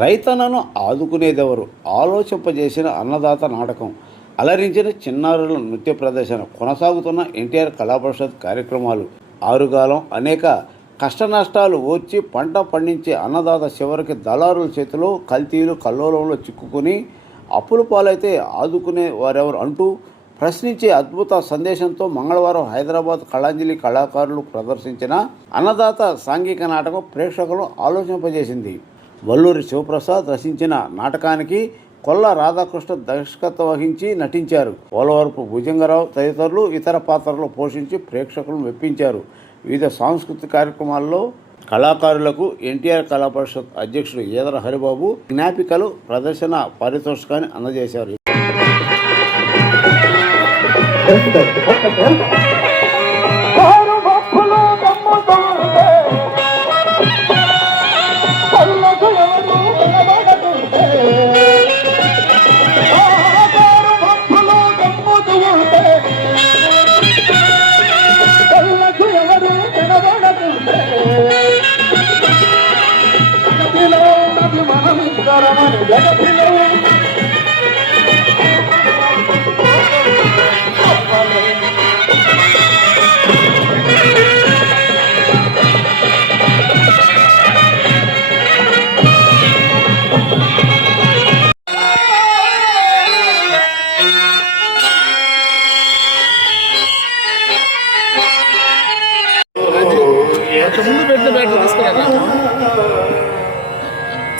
రైతన్నను ఆదుకునేదెవరు ఆలోచింపజేసిన అన్నదాత నాటకం, అలరించిన చిన్నారుల నృత్య ప్రదర్శన, కొనసాగుతున్న ఎన్టీఆర్ కళాపరిషత్ కార్యక్రమాలు, ఆరుగాలం అనేక కష్టనష్టాలు ఓర్చి పంట పండించే అన్నదాత చివరికి దళారుల చేతిలో కల్తీలు కల్లోలంలో చిక్కుకుని అప్పుల పాలైతే ఆదుకునే వారెవరు అంటూ ప్రశ్నించే అద్భుత సందేశంతో మంగళవారం హైదరాబాద్ కళాంజలి కళాకారులు ప్రదర్శించిన అన్నదాత సాంఘిక నాటకం ప్రేక్షకులను ఆలోచింపజేసింది. వల్లూరి శివప్రసాద్ రచించిన నాటకానికి కొల్ల రాధాకృష్ణ దర్శకత్వం వహించి నటించారు. పోలవరపు భుజంగరావు తదితరులు ఇతర పాత్రలు పోషించి ప్రేక్షకులను మెప్పించారు. వివిధ సాంస్కృతిక కార్యక్రమాల్లో కళాకారులకు ఎన్టీఆర్ కళా పరిషత్ అధ్యక్షుడు ఈదర హరిబాబు జ్ఞాపికలు ప్రదర్శన పారితోషికాన్ని అందజేశారు.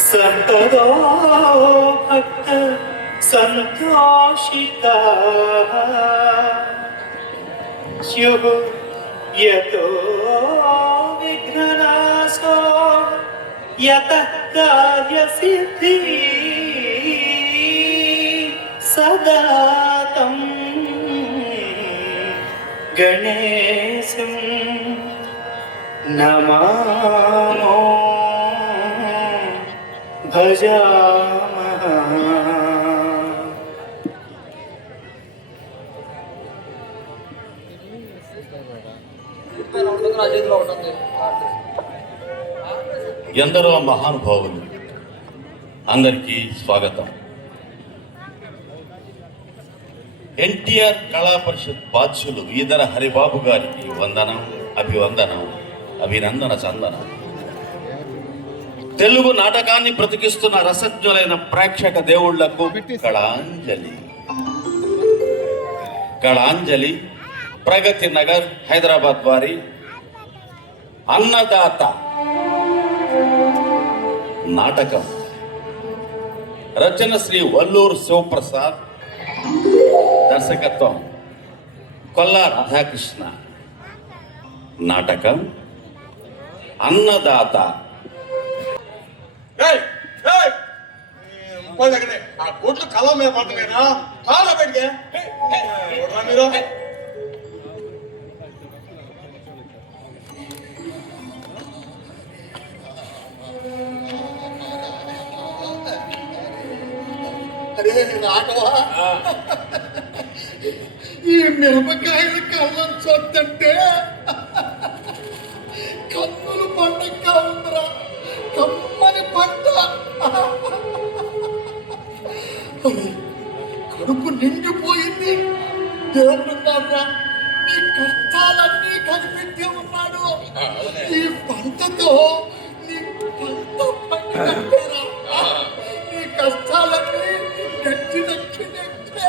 संतो भक्त संतोषिता स्युः यतो विघ्ननाशो यतः कार्यसिद्धिः सदा तं गणेशं नमामो భజామః. ఎందరో మహానుభావులు అందరికీ స్వాగతం. ఎన్టీఆర్ కళా పరిషత్ బాధ్యులు ఈదర హరిబాబు గారికి వందనం, అభివందనం, అభినందన చందనం. తెలుగు నాటకాన్ని బ్రతికిస్తున్న రసజ్ఞులైన ప్రేక్షక దేవుళ్లకు కళాంజలి. కళాంజలి ప్రగతి నగర్ హైదరాబాద్ వారి అన్నదాత నాటకం. రచన శ్రీ వల్లూరు శివప్రసాద్, దర్శకత్వం కొల్ల రాధాకృష్ణ. నాటకం అన్నదాత. ఆ కోట్లు కళ మీద పడుతున్నాయినా కాళ్ళ పెడితే మీరు అరే రాఘవా, ఈ మిరపకాయలు కళ్ళం చూస్తుంటే కన్నులు పండగ ఉందిరా, కమ్మని పంట. కడుపు నిండిపోయింది. దేవుడున్నారా, నీ కష్టాలన్నీ కనిపించే ఉన్నాడు. ఈ పంటతో నీ పంట పండుగరా, నీ కష్టాలన్నీ గట్టి నచ్చినట్టే.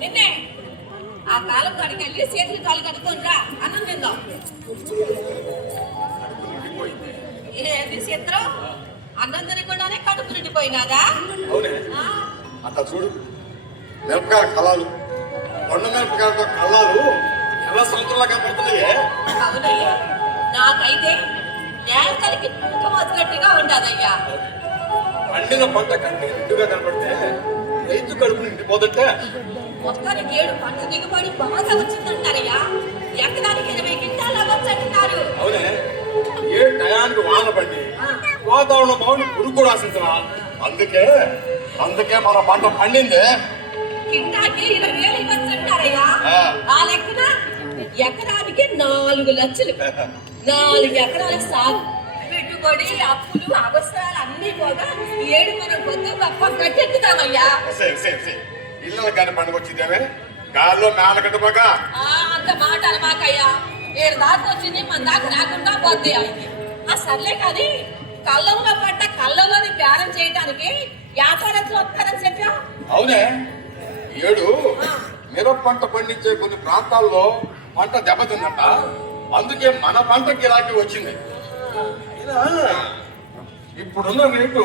నిన్నే ఆ కాలం కాడికి వెళ్ళి చేతులు కాలు కట్టుకోనరా, అన్నం తిందాం. ఏది చిత్రం, అన్నం తినకుండానే కడుపు నిండిపోయినాదా? అట్లా చూడు, మిరపకాయ కళాలు, కొండ మిరపకాయలతో కళ్ళాలు ఎలా సంవత్సరాలుగా కనపడుతున్నాయే. అవునయ్యా, నాకైతే నేలకి మొదలట్టుగా ఉండదయ్యా. పండిన పంట కంటే నిండుగా కనపడితే రైతు కడుపు నిండిపోదంటే. మొత్తానికి 7 పంట దిగుబడి బాగా వచ్చిందంటారయ్యా. ఎకరానికి 20 క్వింటాలు అవ్వచ్చంటున్నారు. అవునే, ఏ టయానికి వాన పడి వాతావరణం బాగుండి పురుగు కూడా ఆశించరా. అందుకే మన పంట పండింది. కింటాకి 20,000 ఇవ్వచ్చంటారయ్యా. ఆ. ఆ లెక్కన ఎకరానికి 4 లక్షలు. 4 ఎకరాల సాగు పెట్టుబడి అప్పులు అవసరాలు అన్ని కూడా 7 మనం కొత్త గొప్ప కట్టెక్కుతామయ్యా. ఇళ్ళ కానీ పండుగ వచ్చిందేమే గాల్లో నాలుగంటబాగా అంత మాట అనమాకయ్యా. 7 దాకా వచ్చింది, మన దాకా రాకుండా పోతే అయింది. సర్లే కానీ కళ్ళంలో పడ్డ కళ్ళలోని బేరం చేయడానికి వ్యాపారస్తులు వస్తారని చెప్పా. అవునే ఏడు మిరప పంట పండించే కొన్ని ప్రాంతాల్లో పంట దెబ్బతిందట, అందుకే మన పంట గిరాకీ వచ్చింది. ఇప్పుడున్న రేటు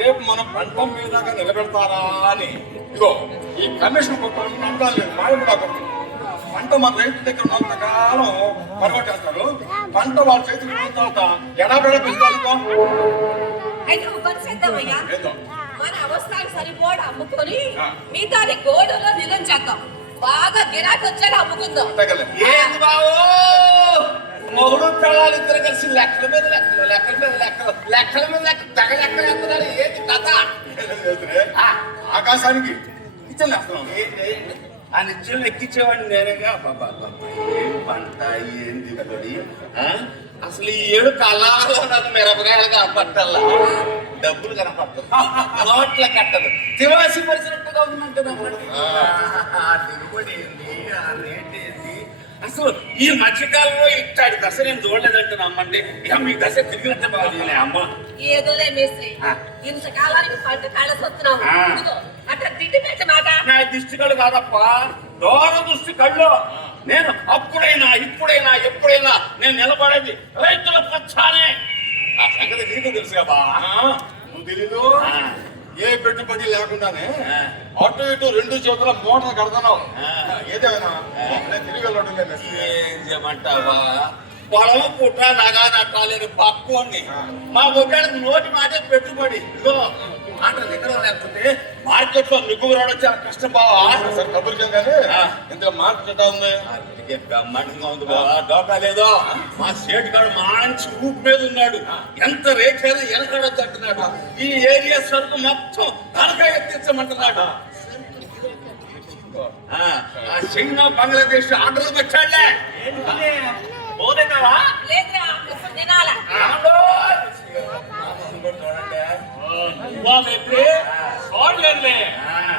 రేపు మన పంట మీద నిలబెడతారా అని ఇగో ఈ కమిషన్ పంటాలి మాయముడా పంట మన రైతు దగ్గర ఉన్నంతకాలం పరగొట్టేస్తారు, పంట వాళ్ళ చేతికి తర్వాత ఎడాబెడ పిస్తారుకో. అయితే ఒక పని చేద్దామయ్యా, మన అవసరానికి సరిపోడు అమ్ముకొని మిగతాది గోడలో నిజం చేద్దాం. బాగా గిరాకీ వచ్చాక అమ్ముకుందాం. ఏంది బావో మొగుడు పిల్లలు ఇద్దరు కలిసి లెక్కల మీద లెక్కలు లెక్కల మీద లెక్కలు లెక్కల మీద లెక్క తెగ లెక్కలు ఎత్తున్నారు. ఏంటి కథ? ఆకాశానికి ఇచ్చలు వేస్తున్నాం. ఆ నిత్యం ఎక్కించేవాడిని నేనేగా. బాబా ఏం పంట ఏం దిగుబడి. అసలు ఈ 7 కళ్ళాలలో నాకు మిరపకాయలు కనపట్టాల, డబ్బులు కనపడతారు, నోట్ల కట్టదు, తివాసి పరిచినట్టుగా ఉందంటే దిగుబడి ఏంది, ఆ రేట్ ఏంది. అసలు ఈ మధ్యకాలంలో ఇట్టాడి దశ నేను చూడలేదంటే నమ్మండి. ఇక మీ దశ తిరిగినట్టే బాగుంది అమ్మ. ఏదోలే మేస్త్రి, ఇంతకాలానికి పంట కాళ్ళొస్తున్నావు. అట్లా తిండి పెట్టమాట. నా దిష్టి కళ్ళు కాదప్ప, దూర దృష్టి కళ్ళు. నేను అప్పుడైనా ఇప్పుడైనా ఎప్పుడైనా నేను నిలబడేది రైతుల పక్షానే. ఆ సంగతి నీకు తెలుసు కదా, నువ్వు తెలీదు. ఏ పెట్టుబడి లేకుండానే అటు ఇటు 2 చేతుల మోటార్ కడతావు. ఏదేమైనా తిరిగి వెళ్ళడం ఏం చేయమంటావా, పొలం పుట్ట నగా నట్టాలని పక్కోని మా ఒక్కడికి నోటి మాటే పెట్టుబడి. ఇదిగో మాట దగ్గర లేకపోతే మార్కెట్ లో నిగ్గు రావడం చాలా కష్టం బావా. సార్ కబుర్కి కానీ ఇంత మార్కెట్ ఎట్లా ఉంది? బ్రహ్మాండంగా ఉంది బావా, డోకా లేదో. మా సేటు గారు మంచి ఊపు మీద ఉన్నాడు, ఎంత రేట్ అయినా వెనకడొద్దు అంటున్నాడు. ఈ ఏరియా సరుకు మొత్తం తనకా ఎత్తించమంటున్నాడు. ఆ చైనా బంగ్లాదేశ్ ఆర్డర్లు పెట్టాడులే. పోదేనావా? లేదురా, ఇప్పుడు తినాలా. చూడలేదులే,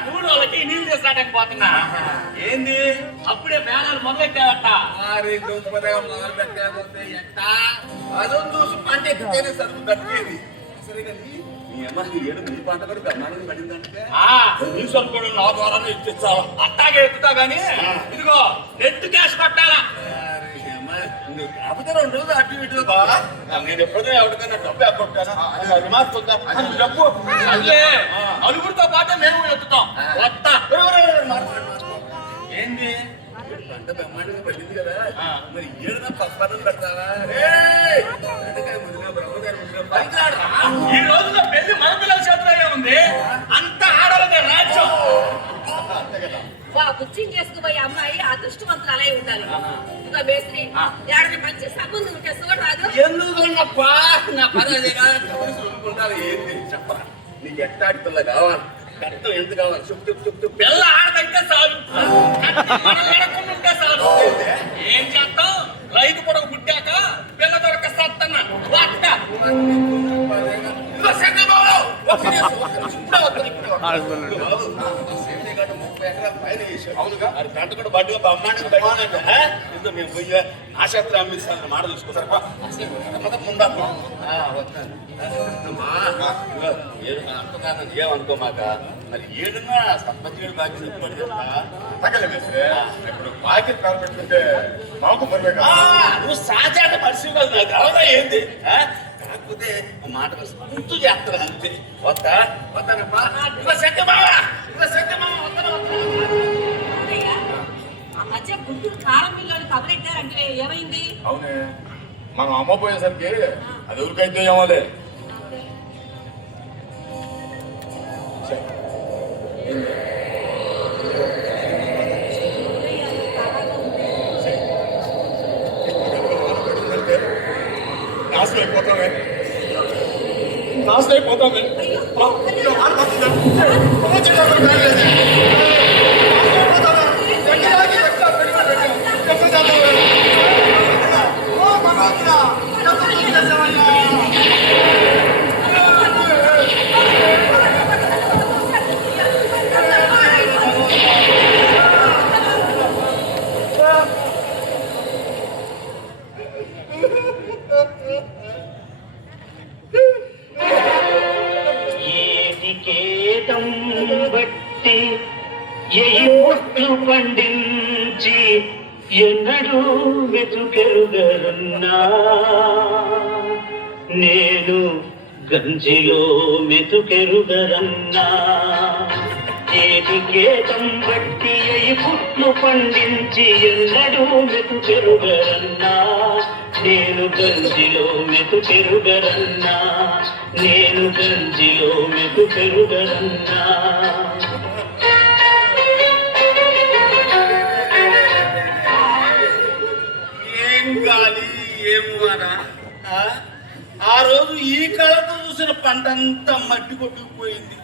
చూడు వాళ్ళకి నీళ్ళు తీసుకురావడానికి పోతున్నా. ఏంది అప్పుడే బేరాలు మొదలెట్టావట? అదో చూసి పంట ఎక్కితేనే సరుకు కట్టేది. సరే కానీ మీ అమ్మ ఏడు మీ పంట కూడా బ్రహ్మాండంగా పడిందంటే నీ సరుకు కూడా నా ద్వారానే ఇచ్చేస్తావా? అట్టాగే ఎత్తుతా గానీ ఇదిగో నెట్ క్యాష్ కట్టాలా. కాకపోతే 2 రోజులు అటు ఇటు బాగా నేను ఎప్పుడైనా ఎవరికైనా డబ్బు ఎక్కొట్టాను డబ్బు అల్లే నలుగురితో పాటే మేము ఎత్తుతాం. వస్తా. ఏంది పంట బ్రహ్మాండంగా పడింది కదా, మరి ఏడున పప్పదం పెడతావా? ఈ రోజుల్లో పెళ్లి మన పిల్లల చేతిలోనే ఉంది, అంత ఆడలదే రాజ్యం. బుచ్చింగ్ చేసుకుపోయే అమ్మాయి అదృష్టవంతురాలై ఉండాలి. ఇదిగో మేస్త్రి, ఏడాది మంచి సంబంధం ఉంటే చూడరాదు. ఎందుకున్నప్పా నా పదేగా అనుకుంటారు. ఏంటి చెప్ప, నీకు ఎట్టాడి పిల్ల కావాలి, కట్టం ఎంత కావాలి చెప్పు చెప్పు చెప్పు. పిల్ల ఆడదైతే చాలు, ఉంటే చాలు. ఏం చేస్తాం, రైతు పొడవు పుట్టాక పిల్ల దొరక సత్తన్న వాక్క. అవునుగా అది గంట కూడా బడ్డీలో బ్రహ్మాండంగా పడినాక మేము పోయి ఆశాస్త్రి అమ్మిస్తాను మాట చూసుకోసారు ముందా ఏమనుకోమాక. మరి ఏడున్నా సంపత్తి బాకీ చెప్పుకోండి ఇప్పుడు మార్కెట్ పెట్టుకుంటే మాకు మరివేగా. నువ్వు సాధారణ పరిస్థితి కాదు, నాకు అవదా ఏంది. కాకపోతే మాట గుర్తు చేస్తాను అంతే. వస్తానమ్మా. ఆ మధ్య గుంటూరు కారం మిల్లు కబరెట్టారంటే ఏమైంది? అవునే, మనం అమ్మపోయేసరికి అది ఎవరికైతే ఏమోలే. నాశనం అయిపోతామే, నాశనం అయిపోతామే. బట్టి ఎయి ముట్లు పండించి ఎన్నడూ వెతుకెరుగరన్నా నేను గంజిలో మెతుకెరుగరన్నా ఏటికేతం బట్టి అయి పుట్లు పండించి ఎన్నడూ మెతుకెరుగరన్నా నేను గంజిలో మెతుకెరుగరన్నా నేను గంజిలో మెతుకెరుగరన్నా ఏం గాలి ఏం వాన ఆ రోజు ఈ కళతో చూసిన పంట అంతా మట్టి కొట్టుకుపోయింది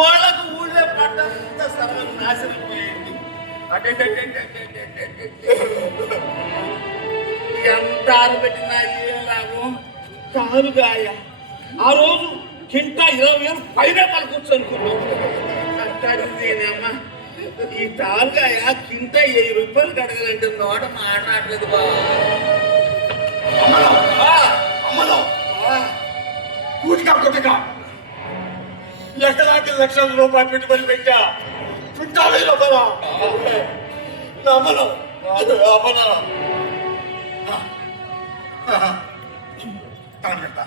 ఊళ్ళకు ఊళ్ళే పంట అంతా సర్వం నాశనం పోయింది ఎంత ఆరబెట్టినా ఏం లాభం కాలుగాయ ఆ రోజు కింట 20,000 పైన పలుకొచ్చనుకున్నాం కట్టాడిందేనమ్మా ఈ తాలుగాయ కింట 1000 రూపాయలు కడగాలంటే నోట మాట్లాడలేదు అమ్మలో కూటిగా కొట్టగా ఎకరాకి లక్షల రూపాయలు పెట్టుబడి పెట్టా చుట్టాలే లోపల అమ్మలో అమ్మలో పెడతా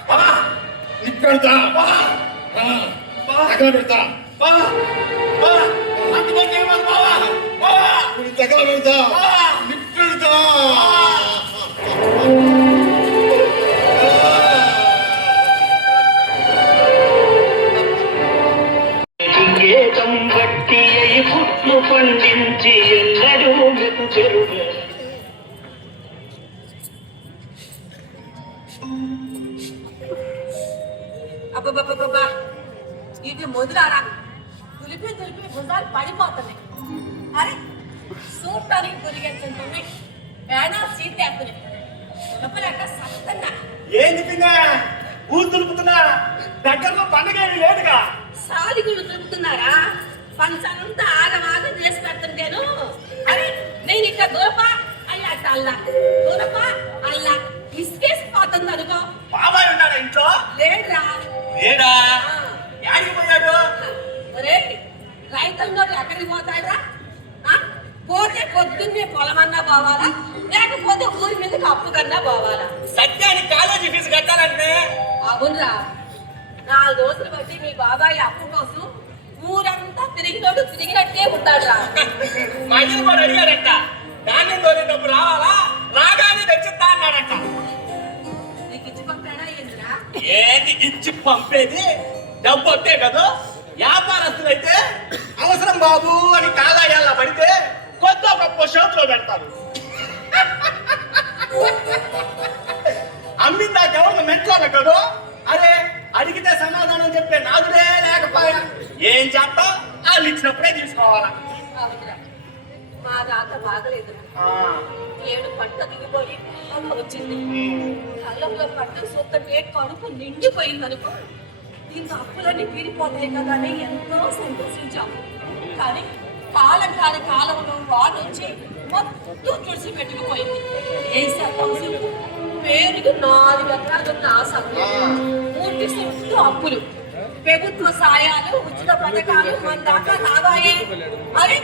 పెడతా దగ్గర పెడతా నిప్పెడతా గేతం బట్టి అయి పుట్లు పండించి ఎన్నడూ మెతుకెరుగ అబ్బబ్బబ్బబ్బా ఇది మొదలారా దులిపి భుజాలు పడిపోతున్నాయి అరే చూడటానికి గురిగెంచుంటుంది ఏనా సీతేస్తుంది దులపలేక సత్తన్నా ఏంది పిన్నా ఊరు దులుపుతున్నా దగ్గరలో పండగ ఏమీ లేదుగా సాలిగులు దులుపుతున్నారా పంచాలంతా ఆగమాగం చేసి పెడుతుంటేను అరే నేను ఇక్కడ దూరప అయ్యా అల్లా దూరప అల్లా ఇసుకేసిపోతుంది అనుకో బాబాయ్ ఉన్నాడా ఇంట్లో లేడురా లేడా యాడికి పోయాడు ఒరే రైతుల్లో ఎక్కడికి పోతాడురా పోతే పొద్దున్నే పొలమన్నా పోవాలా లేకపోతే ఊరి మీదకి అప్పు కన్నా పోవాలా సత్యానికి కాలేజీ ఫీజు కట్టాలంటే అవునరా 4 రోజులు బట్టి మీ బాబాయ్ అప్పు కోసం ఊరంతా తిరిగినట్టే ఉంటాడురా మా ఇల్లు కూడా అడిగాడంట ధాన్యం తోనే డబ్బు రావాలా రాగానే తెచ్చిస్తా అన్నాడంట నీకు ఇచ్చి పంపాడా ఏందిరా ఏంది ఇచ్చి పంపేది డబ్బు వస్తే కదా వ్యాపారస్తులైతే అవసరం బాబు అని కాలాయాల పడితే కొత్త గొప్ప షోపులో పెడతారు అమ్మిందా గవర్నమెంట్ లో కదా అరే అడిగితే సమాధానం చెప్పే నాదుడే లేకపోయా ఏం చేస్తాం వాళ్ళు ఇచ్చినప్పుడే తీసుకోవాలా అవునరా మా దాత బాగలేదు ఏడు పంట దిగిపోయి అమ్మ వచ్చింది కళ్ళంలో పంట సొత్తంటే కడుపు నిండిపోయిందనుకో దీంతో అప్పులన్నీ తీరిపోతాయి కదా అని ఎంతో సంతోషించాము కానీ కాలం కాని కాలంలో వాడు వచ్చి మొత్తం తుడిసి పెట్టుకుపోయింది ఏం శాతం పేరుకి 4 ఎకరాలు ఉన్న ఆ సమయం పూర్తి చుట్టూ అప్పులు ప్రభుత్వ సాయాలు ఉచిత పథకాలు మన దాకా రావాయే అరే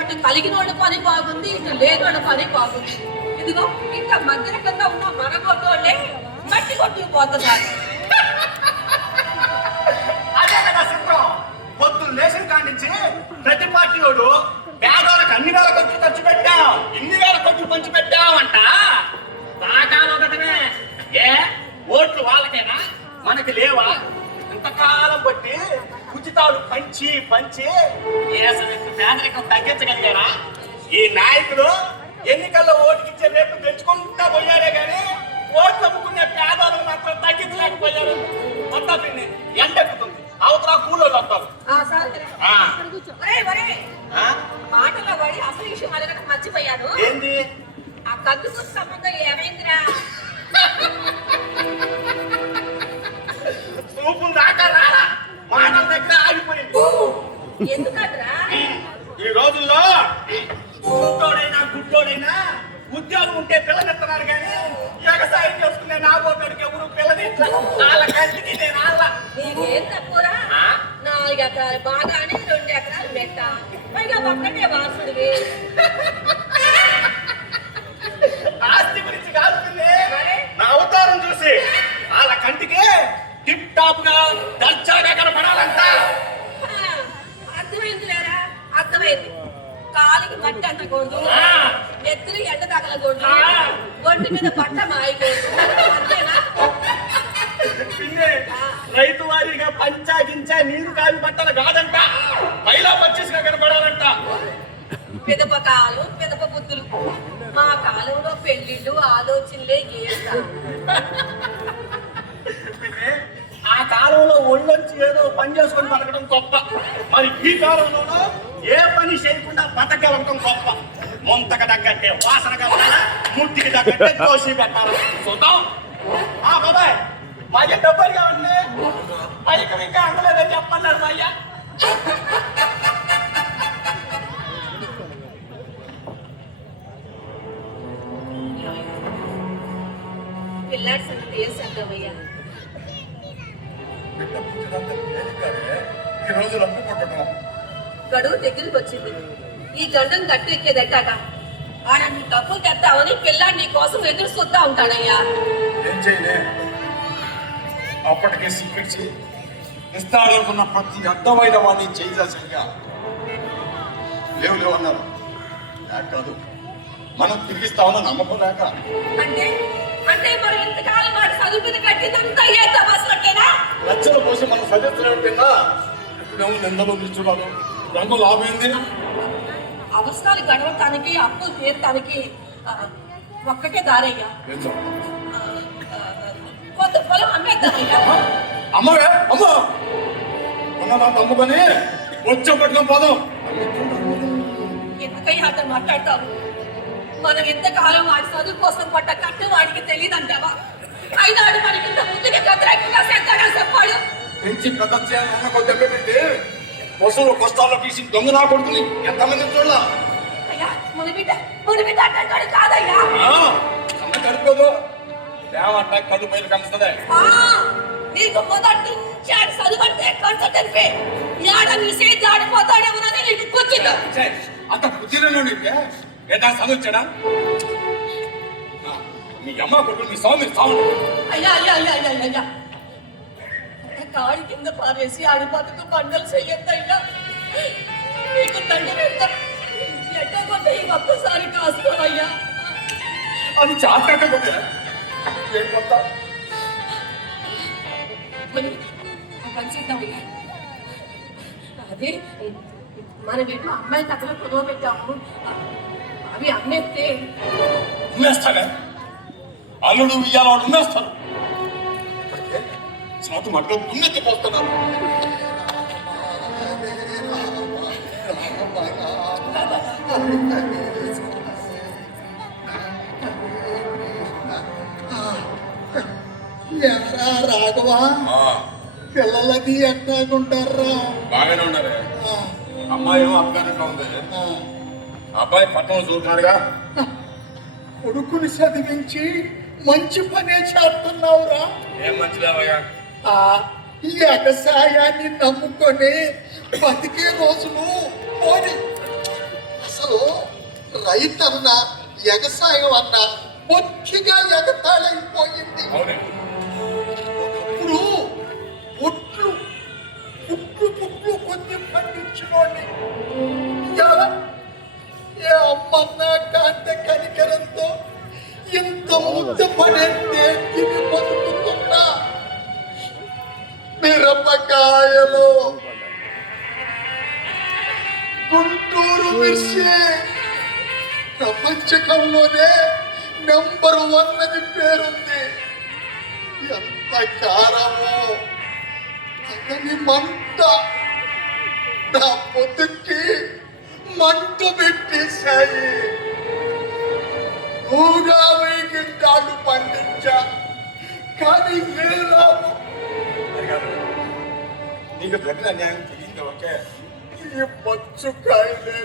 అటు కలిగినోళ్ళ పని బాగుంది ఇటు లేనోళ్ళ పని బాగుంది ఇదిగో ఇంకా మధ్యరకంగా ఉన్న మనగొట్టోళ్ళే మట్టి కొట్టుకు పోతున్నారు అదే కదా చిత్రం పొద్దున్న లేచిన కాడి నుంచి ప్రతి పార్టీ వాడు పేదవాళ్ళకి అన్ని వేల ఖర్చు ఖర్చు పెట్టాం ఇన్ని వేల ఖర్చు పంచి పెట్టామంట రాకాలొకటనే ఏ ఓట్లు వాళ్ళకేనా మనకి లేవా ఇంతకాలం బట్టి ఉచితాలు పంచి పేదరికం తగ్గించగలిగారా ఈ నాయకులు ఎన్నికల్లో ఓటుకిచ్చే రేపు పెంచుకుంటా పోయారే గాని ఓట్లు అమ్ముకునే పేదలకు మాత్రం తగ్గించలేకపోయారు మొత్తం ఎండెక్కుతుంది అవతల కూలోళ్ళు వస్తారు మాటలో పడి అసలు విషయం అడగడం మర్చిపోయాను ఏంది ఆ కద్దుకు సంబంధం ఏమైందిరా చూపులు దాకా రాలా మాటల దగ్గర ఆగిపోయింది ఎందుకట్రా ఈ రోజుల్లో గుడ్డోడైనా ఉద్యోగం ఉంటే పిల్లనిస్తున్నారు కానీ వ్యవసాయం చేసుకునే నా పోతాడికి ఎవరు పిల్లనిట్లా వాళ్ళ కంటికి నేను వాళ్ళ నీకేం తక్కువరా 4 ఎకరాలు బాగానే 2 ఒక్కటే వారసుడివి. ఆస్తి గురించి కాదు పిన్ని. మరి? నా అవతారం చూసి వాళ్ళ కంటికి టిప్ టాప్ గా దర్జాగా కనపడాలంట. ఆ, అర్థమైంది లేరా? అర్థమైంది. కాలికి బట్ట అంటకూడదు, నెత్తులు ఎండ తగలకూడదు, ఒంటి మీద బట్ట మాయకూడదు. అంతేనా? పిన్ని రైతు వారీగా పంచాగించా నీరు కావి బట్టలు కాదంట, పైలా పచ్చేసిగా కనపడాలంట. పిదప కాలం పిదప బుద్ధులు. మా కాలంలో పెళ్లిళ్ళు ఆలోచనలే చేస్తా. పిన్ని ఆ కాలంలో ఒళ్ళొంచి ఏదో పని చేసుకొని బతకడం గొప్ప, మరి ఈ కాలంలోనూ ఏ పని చేయకుండా బతకగలగడం గొప్ప. ముంతకు తగ్గట్టే వాసన కలగాల, ముట్టికి తగ్గట్టే దోషి పెట్టాలి. చూద్దాం. ఆ బాబాయ్ మాకే డబ్బులు కావండి, పైకి ఇంకా అందలేదని చెప్పన్నారు మా అయ్య. పిల్లాడి సంగతి ఏం సంగమయ్యా? బిడ్డ పుట్టినంత తేలికనే ఈ రోజు లప్పు కొట్టడం. గడువు దగ్గరికి వచ్చింది. ఈ గండం గట్టు ఎక్కేదట్టాక ఆడ నీ డబ్బులు తెద్దామని పిల్లాడు నీ కోసం ఎదురు చూస్తా ఉంటాడయ్యా. ఏం చేయలే, అప్పటికే సిక్కించి ఇస్తాడనుకున్న ప్రతి అర్థమైన వాడిని చేయాల్సిందిగా లేవు అన్నారు. నాకు కాదు, మనం తిరిగిస్తామన్న నమ్మకం లేక అంటే అంటే మరి ఇంతకాలం వాడు చదువుకుని కట్టిందంతా ఏ తపాసులకేనా? లక్షల కోసం మనం సజెస్తం తిన్నా ఇప్పుడేమో నిందలు నిల్చున్నారు. రంగు లాభం ఏంది? అవసరాలు గడవటానికి అప్పులు తీర్చడానికి ఒక్కటే దారయ్యా. ఏం చెప్పు? కొంత పొలం అమ్మేద్దామయ్యా. అమ్మవే అమ్మ ఉన్నదా తమ్ముకొని వచ్చే పట్టుకొని పోదాం. ఎందుకయ్యా అతను మాట్లాడతావు? మనం ఎంతకాలం వాడి చదువు కోసం పడ్డ కట్టు వాడికి తెలియదంటావా? అయినాడు మనకి ఇంత ముందుగా వ్యతిరేకంగా చేస్తాడా చెప్పాడు. పెంచి పెద్ద చేయాలన్న కొద్ది పెట్టి పశువుల కష్టాల్లో తీసి దొంగ నా కొడుకుని ఎంతమంది చూడాల. అయ్యా మన బిడ్డ అంటాడు కాదయ్యా. అమ్మ కడుపుకోదు ఏమంట కళ్ళు పైన కలుస్తుంది. నీకు మొదటి నుంచి ఆడు చదువుకుంటే కన్సల్టెన్సీ యాడ నీ చేతి ఆడిపోతాడేమోనని నీకు కూర్చుందా. అంత బుద్ధిలో నీకే ఏదా చదువుచ్చాడా? మీ అమ్మ కొడుకు మీ స్వామి సాగు. అయ్యా అయ్యా అయ్యా అయ్యా అయ్యా కాడి కింద పారేసి ఆడి బతుకు బండలు చెయ్యొద్దయ్యా. నీకు దండ పెడతా. ఎట్టా కొట్ట ఈ ఒక్కసారి కాసుకోవయ్యా. అది చాటకపోతే ఏం కొత్త? పని చేద్దామయ్యా. అదే మన వీటిలో అమ్మాయి తగ్గలో కుదవ పెట్టాము. అవి అమ్మేస్తే ఉమ్మేస్తాడే అల్లుడు ఇయ్యాల వాడు ఉమ్మేస్తారు. స్వాతి మట్లో దున్నెత్తి పోస్తున్నారు. రాఘవా పిల్లలది ఎట్టాగుంటారా? బాగానే ఉన్నారే. అమ్మాయి ఏమో అఫ్ఘానిగా ఉంది, అబ్బాయి పట్టణం చూస్తున్నాడుగా. కొడుకుని చదివించి మంచి పనే చేస్తున్నావురా. ఏం మంచిదేవయ్యా? ఈ ఎగసాయాన్ని నమ్ముకొని బతికే రోజులు పోని. అసలు రైతన్నా ఎగసాయం అన్నా ముఖ్యంగా ఎగతాళైపోయింది. ఇప్పుడు పుట్లు కొన్ని పండించుకోండి. ఏ అమ్మన్నా కాంత కనికరంతో ఇంత ముద్ద పడేస్తే తిని బతుకుతున్నా. మిరపకాయలు గుంటూరు మిర్చి ప్రపంచకంలోనే నంబర్ 1 అని పేరుంది. ఎంత కారమో అతని మంట నా పొద్దుకి మంట పెట్టేశాయి. 150 క్వింటాలు పండించా, కానీ ఏ లాభం? నీకు జరిగిన న్యాయం తెలియదు. ఓకే, ఈ పచ్చుకాయలే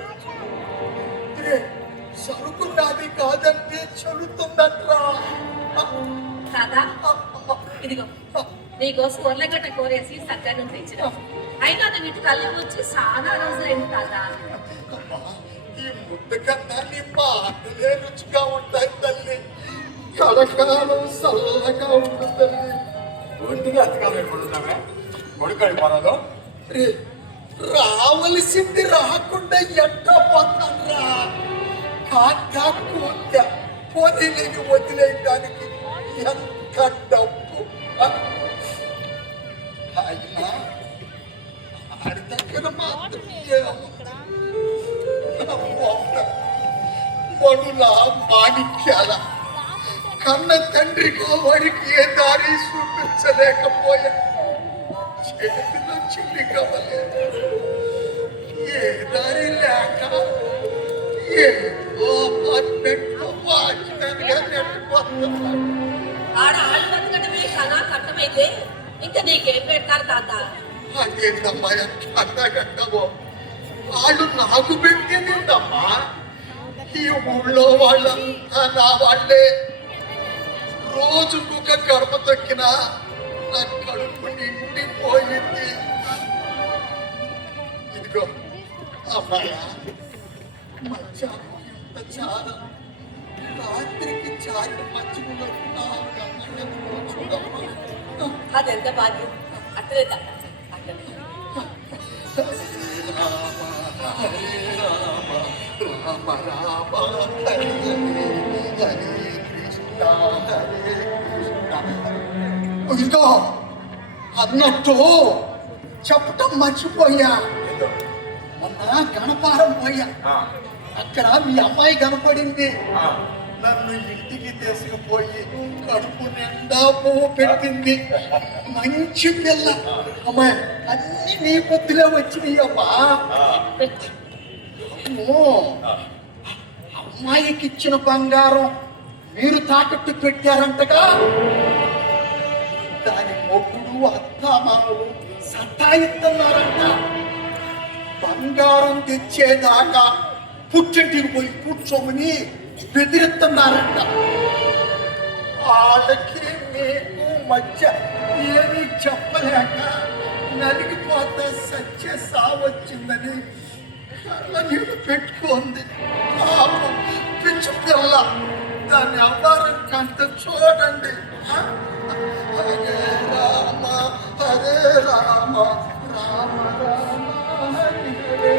సరుకు నాది కాదంటే చెల్లుతుందట్రా. కాదా? ఇదిగో నీకోసం ఉర్లగడ్డ కోరేసి సగ్గానం తెచ్చిన అయినా అది వీటి కళ్ళు వచ్చి చాలా రోజులైంది తాత. అమ్మా, ఈ ముద్ద కన్నా నీ మాటలే రుచిగా ఉంటాయి తల్లి. కడకాలం చల్లగా ఉంటుంది తల్లి. ఒంటికి అతకాలం ఎప్పుడున్నావే కొడుకు అయిపోరాదు. రే, రావలసింది రాకుండా ఎట్టా పోతాన్రా? కాకా కూత పొదిలిని వదిలేయడానికి ఎంత డబ్బు. అయినా ఆడి దగ్గర మాత్రం ఏముంది? మనులా మాణిక్యాల కన్న తండ్రిగా వాడికి ఏ దారి చూపించలేకపోయా. చేతిలో చిల్లి కవ్వలేదు. ఏ దారి లేక ఏదో అపార్ట్మెంట్లో వాచ్మెన్ గా నెట్టుకొస్తున్నాడు. ఆడ ఆళ్ళు బతకడమే కనా కట్టమైతే ఇంకా నీకేం పెడతారు తాత? అదేంటమ్మా ఎంత కట్టవో? వాళ్ళు నాకు పెట్టిందమ్మా. ఈ ఊళ్ళో వాళ్ళంతా నా వాళ్ళే. రోజుకు ఒక గడప తొక్కినా నా కడుపు నిండిపోయింది. ఇదిగో అమ్మాయ, మధ్యాహ్నం ఇంత చాలా, రాత్రికి చాలి మధ్యలో చూడమ్మా. అదెంత భాగ్యం. అట్లే తాత, అట్లనే. రామ రామ హరే హరే కృష్ణ హరే కృష్ణ. ఇదిగో అన్నట్టు చెప్పటం మర్చిపోయా. మొన్న గణపారం పోయా. అక్కడ మీ అమ్మాయి కనపడింది. నన్ను ఇంటికి తీసుకుపోయి కడుపు నిండా పువ్వు పెట్టింది. మంచి పిల్ల. అమ్మాయి అన్ని నీ బుద్ధిలో వచ్చినాయి అమ్మా. అమ్మాయికి ఇచ్చిన బంగారం మీరు తాకట్టు పెట్టారంటగా. దాని మొగుడు అత్తామానులు సతాయిస్తున్నారంట. బంగారం తెచ్చేదాకా పుట్టింటికి పోయి కూర్చోమని బెదిరిస్తున్నారంట. వాళ్ళకి మీకు మధ్య ఏమీ చెప్పలేక నలిగిపోతే సత్య సావచ్చిందని నీళ్ళు పెట్టుకుంది. పాపం పిచ్చి పిల్ల. దాన్ని అవ్వారం కంట చూడండి. Hare Rama Hare Rama Rama Rama Hare Hare.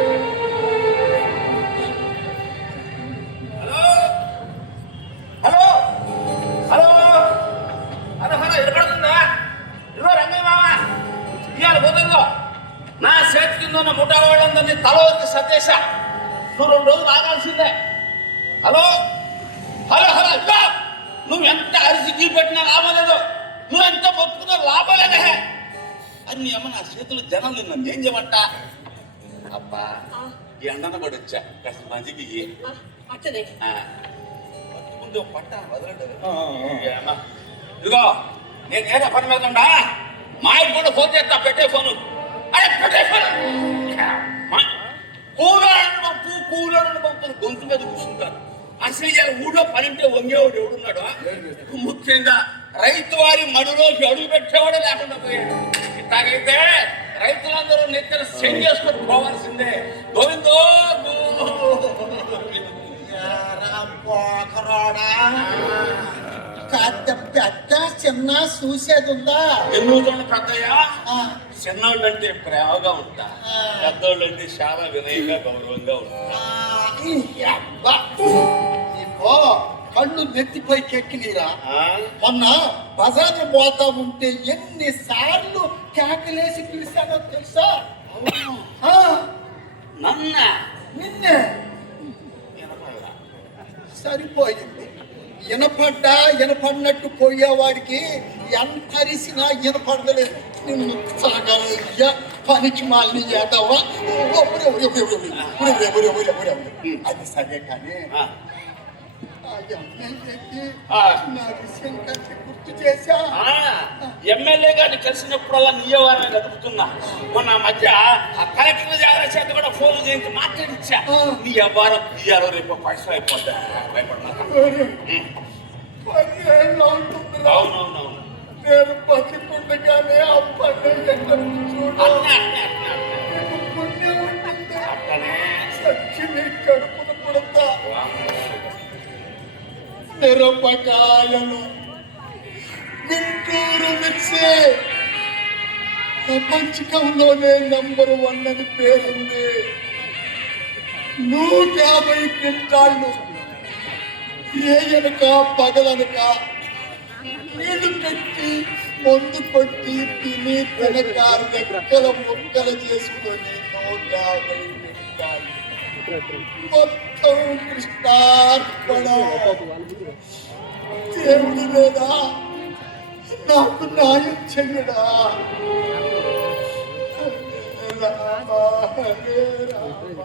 Hello hello hello hello ఎడపడుతుందా? ఇదిగో రంగయ్య మామ, ఇవాళ పోతుందో నా చేతి కింద ఉన్న ముఠా వాళ్ళందరినీ తల వరకు సతేశా. నువ్వు 2 రోజులు ఆగాల్సిందే. హలో హలో హలో ఇదిగో, నువ్వు ఎంత అరిసికి పెట్టినా లాభం లేదు, నువ్వు ఎంత మొత్తుకున్నా లాభం లేదే. అన్ని అమ్మ నా చేతులు జనం నన్ను ఏం చేయమంట? అబ్బా ఈ ఎండన కూడా వచ్చా కాస్త మంచికి అట్లనే. పట్ట వదలడు. ఇదిగో నేను ఏదో పని మీద ఉండా. మా ఆయన కూడా ఫోన్ చేస్తా. పెట్టే ఫోను. అరే పెట్టే ఫోన్. కూలోడు పంపు గొంతు మీద కూర్చుంటారు. అసలు ఇవాళ ఊళ్ళో పని ఉంటే వంగేవాడు ఎవడున్నాడు? ముఖ్యంగా రైతు వారి మడులోకి అడుగు పెట్టేవాడే లేకుండా పోయాడు. ఇట్లాగైతే రైతులందరూ నెత్తర సెండ్ చేసుకొని పోవాల్సిందే. గోవిందో పెద్ద చిన్న చూసేది ఉందా? ఎందుకు పెద్దయ్యా? చిన్నోళ్ళు అంటే ప్రేమగా ఉంటా, పెద్దోళ్ళు అంటే చాలా వినయంగా గౌరవంగా ఉంటా. నీకో కళ్ళు నెత్తిపోయి కెక్కినీరా. మొన్న బజార్లు పోతా ఉంటే ఎన్నిసార్లు కేకలేసి పిలిచానో తెలుసా? నిన్నే. సరిపోయింది. వినపడినట్టు పోయేవాడికి ఎంత అరిసినా వినపడలేదు. నిన్ను సాగయ్యా పనికి మాలిని చేద్దావా? అది సరే కానీ గుర్తు చేశా. ఎమ్మెల్యే గారిని కలిసినప్పుడల్లా నీయవారని గడుపుతున్నా. మొన్న మధ్య కలెక్టర్ జాగ్రత్త చేత కూడా ఫోన్ చేయించి మాట్లాడిచ్చా. నీ వ్యవహారం ఇయ్యాలో రేపు పైసలు అయిపోతా. భయపడినా. అవునవునవును. నేను బతికుండగానే ఆ పండుగ చూడు నీకు పుణ్యం ఉంటుంది. సచ్చి నీ కడుపును పుడతా. మిరపకాయలు గుంటూరు మిర్చి ప్రపంచకంలోనే #1 అని పేరుంది. 150 క్వింటాళ్ళు ఏయనక పగలనక నీళ్లు పెట్టి మందు కొట్టి తిని తినక రెక్కల ముక్కలు చేసుకొని 150 క్వింటాళ్ళు మొత్తం కృష్ణార్పణ. దేవుడి లేదా నాకు న్యాయం చెయ్యడా. రామ హరే రామ.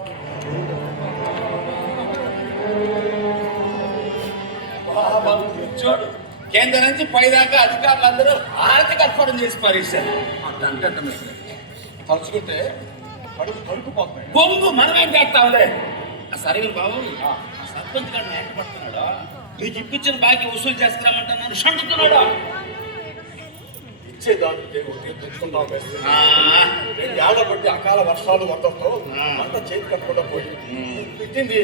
బాబా కూర్చోడు. కేంద్రం నుంచి పైదాకా అధికారులందరూ ఆర్థిక కర్పడం చేసి పారేశారు. అంటే తలుచుకుంటే కడుపు తలుపుపోతున్నాయి. బొంగు మనమేం చేస్తాంలే. సరే బాబు, ఆ సర్పంచ్ గారు మేట పడుతున్నాడు. మీకు ఇప్పించిన బాకీ వసూలు చేస్తామంటున్నాను షంటుతున్నాడు. ఇచ్చేదాన్ని తెచ్చుకుంటాం. 2 ఏళ్ల బట్టి అకాల వర్షాలు వరదలతో అంత చేతి కట్టకుండా పోయి పెట్టింది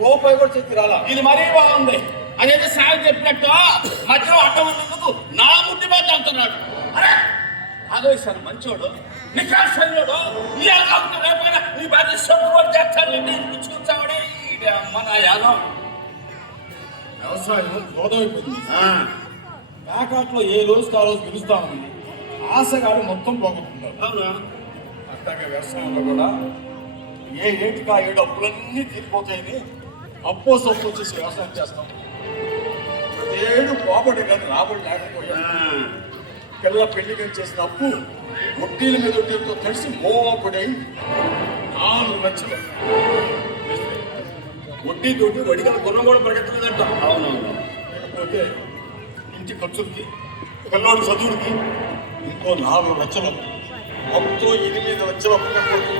రూపాయి కూడా చేతి రాలా. ఇది మరీ బాగుంది. అదేదో సాగు చెప్పినట్టు మధ్యలో అడ్డం ఉన్నందుకు నా ముట్టి మీద అంటున్నాడు. అరే ఆలోచిస్తాను మంచోడు నికాశోడు ఇవాళ కాకుండా రేపైనా నీ బాధ్య సొంత కూడా చేస్తాను చూసావాడే మన యాదవ్. వ్యవసాయం గోదమైపోయింది. ప్యాకాట్లో ఏ రోజుకి ఆ రోజు గెలుస్తామని ఆశగాడు మొత్తం పోగొట్టుకుంటారు. అవునా? అట్లాగే వ్యవసాయంలో కూడా ఏ ఏటికి ఆ 7 అప్పులన్నీ తీరిపోతాయని అప్పో సొప్పు వచ్చేసి వ్యవసాయం చేస్తాం. 7 పోబడి కానీ రాబడి లేకపోయా. పిల్ల పెళ్లికి చేసిన అప్పు వడ్డీల మీద వడ్డీలతో కలిసి మోపడై 4 లక్షలు. వడ్డీతోటి వడిగల గుణం కూడా పరిగెత్తలేదంట. అవునవును. లేకపోతే ఇంటి ఖర్చులకి పిల్లోడి చదువులకి ఇంకో 4 లక్షలు, మొత్తం 8 లక్షలు అప్పు కట్టుకోవచ్చు.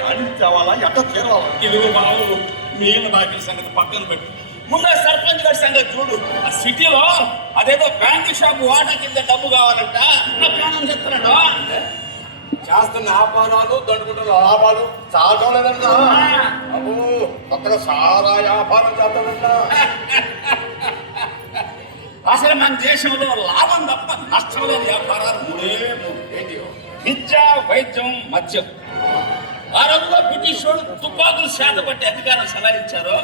యాడికి తేవాలా ఎట్ట తీరాలా? ఇదిగో బాబు మిగిలిన బాకీ సంగతి పక్కన పెట్టు. ముందు సర్పంచ్ గారి సంగతి చూడు. ఆ సిటీలో అదేదో బ్యాంక్ షాప్ వాటా కింద డబ్బు కావాలంట. నా ప్రాణం చెప్తున్నాడు. చేస్తున్న వ్యాపారాలు దండుకుంటున్న లాభాలు చాలడం లేదంట. అబ్బో కొత్తగా సారా వ్యాపారం చేస్తాడంట. అసలు మన దేశంలో లాభం తప్ప నష్టం లేని వ్యాపారాలు 3 ఏంటి? విద్య, వైద్యం, మద్యం. ఆ రోజుల్లో బ్రిటిష్ వాళ్ళు తుపాకులు శాతపట్టి అధికారం సలాయించారు.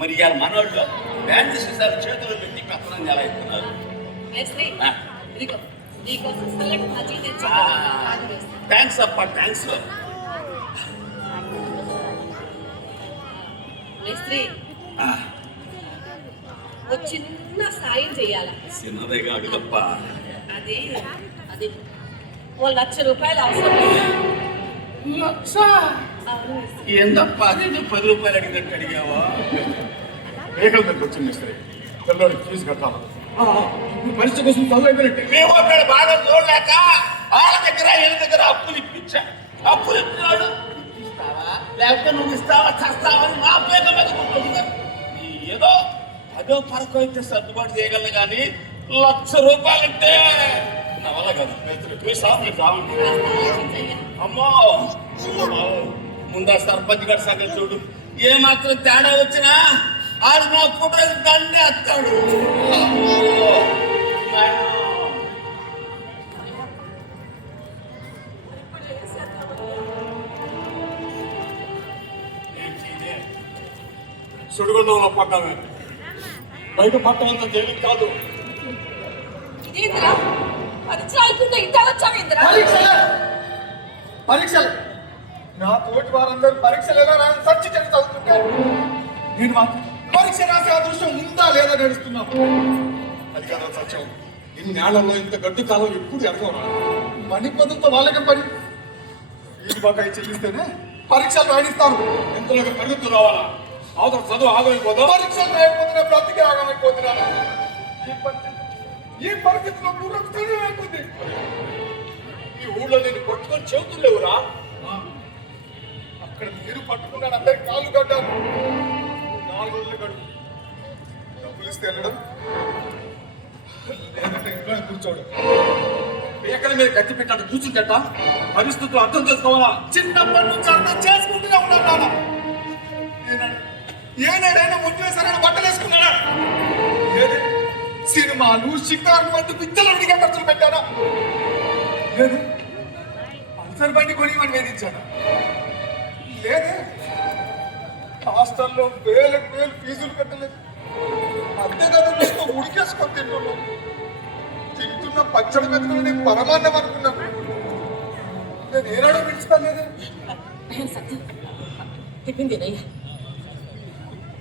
మరి ఇవాళ మనోళ్ళు బ్యాంకు సీసాలు చేతులు పెట్టి పెత్తనం చెలాయిస్తున్నారు. ఇదిగో నీకోసం చల్లటి మజ్జిగ తెచ్చా. థ్యాంక్స్ అప్ప, థ్యాంక్స్. మేస్త్రి ఓ చిన్న సాయం చెయ్యాలా? చిన్నదేగా అడుగప్ప. అది అది ఓ 1,00,000 రూపాయలు అవసరం. లక్ష? అవును మేస్త్రి. ఏందప్ప అదే 10 రూపాయలు అడిగినట్టు అడిగావా? మేకల దగ్గర వచ్చింది మిస్త్రీ. పిల్లోడికి ఫీజు కట్టాలి. పరీక్ష కోసం చదువు అయిపోయినట్టే. మేము అక్కడ బాగా చూడలేక వాళ్ళ దగ్గర వీళ్ళ దగ్గర అప్పులు ఇప్పించా. అప్పులు ఇస్తున్నాడు. ఇస్తావా లేకపోతే నువ్వు ఇస్తావా చస్తావని మా పేద మీద ఉంటుంది. ఏదో అదో పరకు అయితే సర్దుబాటు చేయగలను కానీ 1,00,000 రూపాయలంటే నా వల్ల కదా. మీ సాగు అమ్మో ముందా సర్పంచ్ గారి సంగతి చూడు. ఏ మాత్రం తేడా వచ్చినా ఆడు నా ఫోటో దండే వస్తాడు. సుడిగుండంలో పడ్డామే. బయట పట్టం అంత తేలిక కాదు. ఇదేంద్రా పరిచయాలకుండా ఇంత వచ్చావేంద్రా? పరీక్షలు నా తోటి వారందరూ పరీక్షలు ఎలా రాని సర్చి చేసి చదువుతుంటారు. నేను మాత్రం పరీక్ష రాసే అదృష్టం ఉందా లేదా నడుస్తున్నాను. అది కదా సత్యం. ఇన్ని నేలలో ఇంత గడ్డు కాలం ఎప్పుడు ఎక్కడా మణి పద్ధతితో వాళ్ళకి పని ఈ బకాయి చెల్లిస్తేనే పరీక్షలు రాణిస్తాను. ఇంతలోకి పరిగెత్తు రావాలా? అవతల చదువు ఆగమైపోదా? పరీక్షలు రాయకపోతున్నా బ్రతికి ఆగమైపోతున్నాను. ఈ పరిస్థితిలో అయిపోతుంది. ఈ ఊళ్ళో నేను కొట్టుకొని చెబుతులు లేవురా. అక్కడ మీరు పట్టుకున్నాను, అందరికి కాళ్ళు కట్టాను. 4 రోజులు గడువు డబ్బులు ఇస్తే వెళ్ళడం, లేదంటే ఇంట్లోనే కూర్చోడు. పేకల మీద కత్తి పెట్టాడు కూర్చుంటట. పరిస్థితులు అర్థం చేసుకోవాలా. చిన్నప్పటి నుంచి అర్థం చేసుకుంటూనే ఉన్నాడు నాన్న. ఏనాడైనా ఒంటి సరైన బట్టలు వేసుకున్నాడా? లేదు. సినిమాలు షికార్లు వంటి పిచ్చలు అడిగే ఖర్చులు పెట్టాడా? లేదు. పల్సర్ బండి కొని అని వేధించాడా? లేదే. హాస్టల్లో వేలకు వేలు ఫీజులు కట్టలేదు. అద్దె గదులతో ఉడికేసుకొని తింటున్నాం. తింటున్న పచ్చడి మెతుకులని పరమాన్నం అనుకున్నాం. నేను ఏనాడో పిలుచుకోలేదు. సత్యం టిఫిన్ తినయ్యా.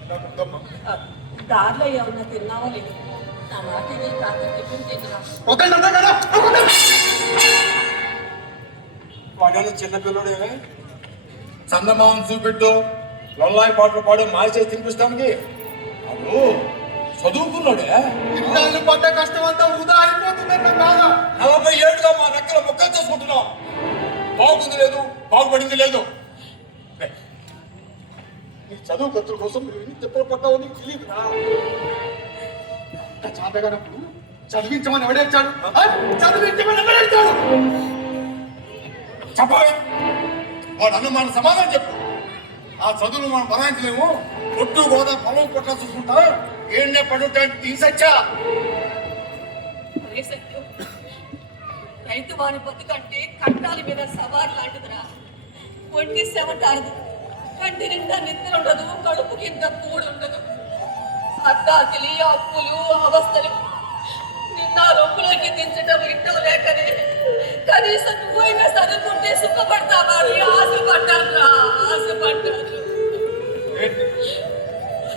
నాకు ఉందమ్మా. దారిలో ఏమన్నా తిన్నావా లేదు? నా మాట కాక టిఫిన్ తిన్నా. ఒకళ్ళు అంతే కదా. వాడని చిన్నపిల్లడే చందమామను చూపెట్టు లొల్లాయి పాటలు పాడు మాయ చేసి తినిపిస్తానికి. అప్పుడు చదువుకున్నాడే. ఇన్నాళ్ళు పడ్డ కష్టం అంతా వృధా అయిపోతుందన్న బాధ. 40 ఏళ్ళుగా మా రెక్కల ముక్కలు చేసుకుంటున్నాం. బాగుంది లేదు, బాగుపడింది లేదు. నీ చదువు ఖర్చుల కోసం నువ్వు ఎన్ని తిప్పలు పడ్డావో నీకు తెలియదురా. చాతగానప్పుడు చదివించమని ఎవడేచ్చాడు? చదివించమని ఎవడేచ్చాడు? చెప్పవే. వాడు అన్న మన సమాధానం చెప్పు. ఆ చదువులు మనం బరాయించలేము. పొట్టు గోదా పొలం పొట్ట చూసుకుంటా ఏడే పడుతాను తీసచ్చా. రైతు వారి బతుకంటే కట్టాల మీద సవారు లాంటిదిరా. ఒంటి సెవటారదు, కంటి నిండా నిద్ర ఉండదు, కడుపు కింద కూడు ఉండదు. అద్దాకిలి అప్పులు అవస్థలు నిన్న రొప్పులోకి దించడం ఇంటో లేకనే కనీసం నువ్వైనా చదువుకుంటే సుఖపడతావా అని ఆశపడ్డాను.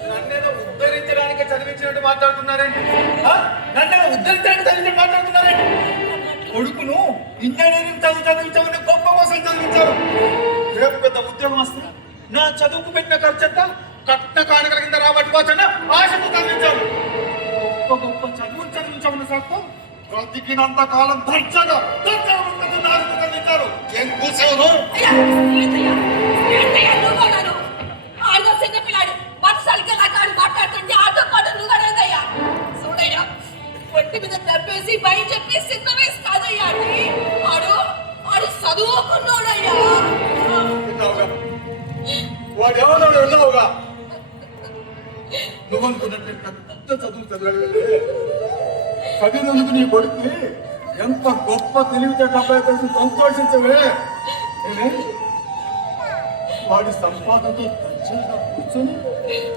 నన్నేదో ఉద్ధరించడానికి చదివించినట్టు మాట్లాడుతున్నారండి. నన్నేదో ఉద్ధరించడానికి చదివించినట్టు మాట్లాడుతున్నారండి. కొడుకును ఇంజనీరింగ్ చదివించమని గొప్ప కోసం చదివించారు. రేపు పెద్ద ఉద్యోగం వస్తుంది. నా చదువుకు పెట్టిన ఖర్చంతా కట్న కానుకల కింద రాబట్టుకోవచ్చని ఆశతో చదివించారు. గొప్ప గొప్ప చదువులు చదివించమని సార్ బ్రతికినంత కాలం దర్జాగా చదివించారు. ఏం కూర్చోను ఆడో చిన్న పిల్లాడు మనసలిగా నాకాడు మాట్లాడుతుంటే ఆటో పాటు నువ్వు అడగదయ్యా. చూడయ్యా ఒంటి మీద తప్పేసి భయం చెప్పి సిద్ధ వేసి కాదయ్యా. ఆడు చదువుకున్నాడయ్యా. వాడు ఎవరు విన్నావుగా? నువ్వు అనుకున్నట్టు పెద్ద చదువు చదివాడు. చదివినందుకు నీ కొడుకు ఎంత గొప్ప తెలివితేట అబ్బాయి కలిసి సంతోషించవే. వాడి సంపాదనతో దర్జాగా కూర్చొని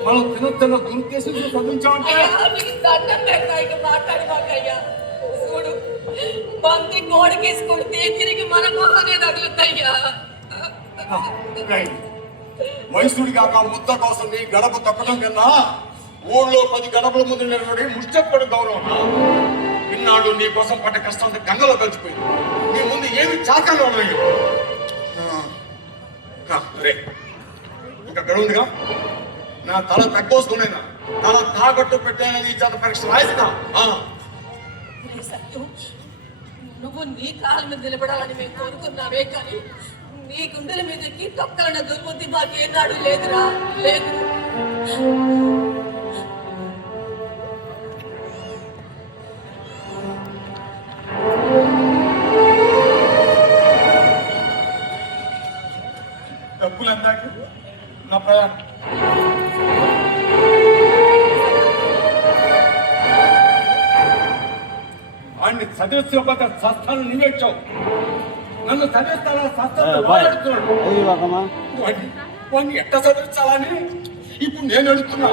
మనం తినొచ్చిన దుర్కేసి చదివించామంటే మాట్లాడమాకయ్యా. చూడు బంతి గోడకేసి కొడితే తిరిగి మన మొహనే తగులుతాయ్యా. వయసుడి కాక ముద్ద కోసం నీ గడప తప్పడం కన్నా ఊళ్ళో 10 గడపల ముందు నిలబడి ముష్టపడు గౌరవం. ఇన్నాడు నీ కోసం పడ్డ కష్టం గంగలో కలిసిపోయింది. నీ ముందు ఏమి చాకలు ఉన్నాయో. ఇంకా గడువుందిగా నా తల తగ్గోసుకునేనా తల తాగట్టు పెట్టానని చేత పరీక్ష రాయిస్తున్నా. సత్యం నువ్వు నీ కాళ్ళ మీద నిలబడాలని మేము కోరుకున్నావే కానీ నీ గుండెల మీదకి తొక్కలన్న దుర్బుద్ధి మాకేనాడు లేదురా. లేదు. డబ్బులందాక నా ప్రయాణం. వాడిని చదివించకపోతే సస్తాను నివేచావు. నన్ను చదివిస్తానా సస్తాను వాడిని ఎట్ట చదివించాలని ఇప్పుడు నేను అడుగుతున్నా.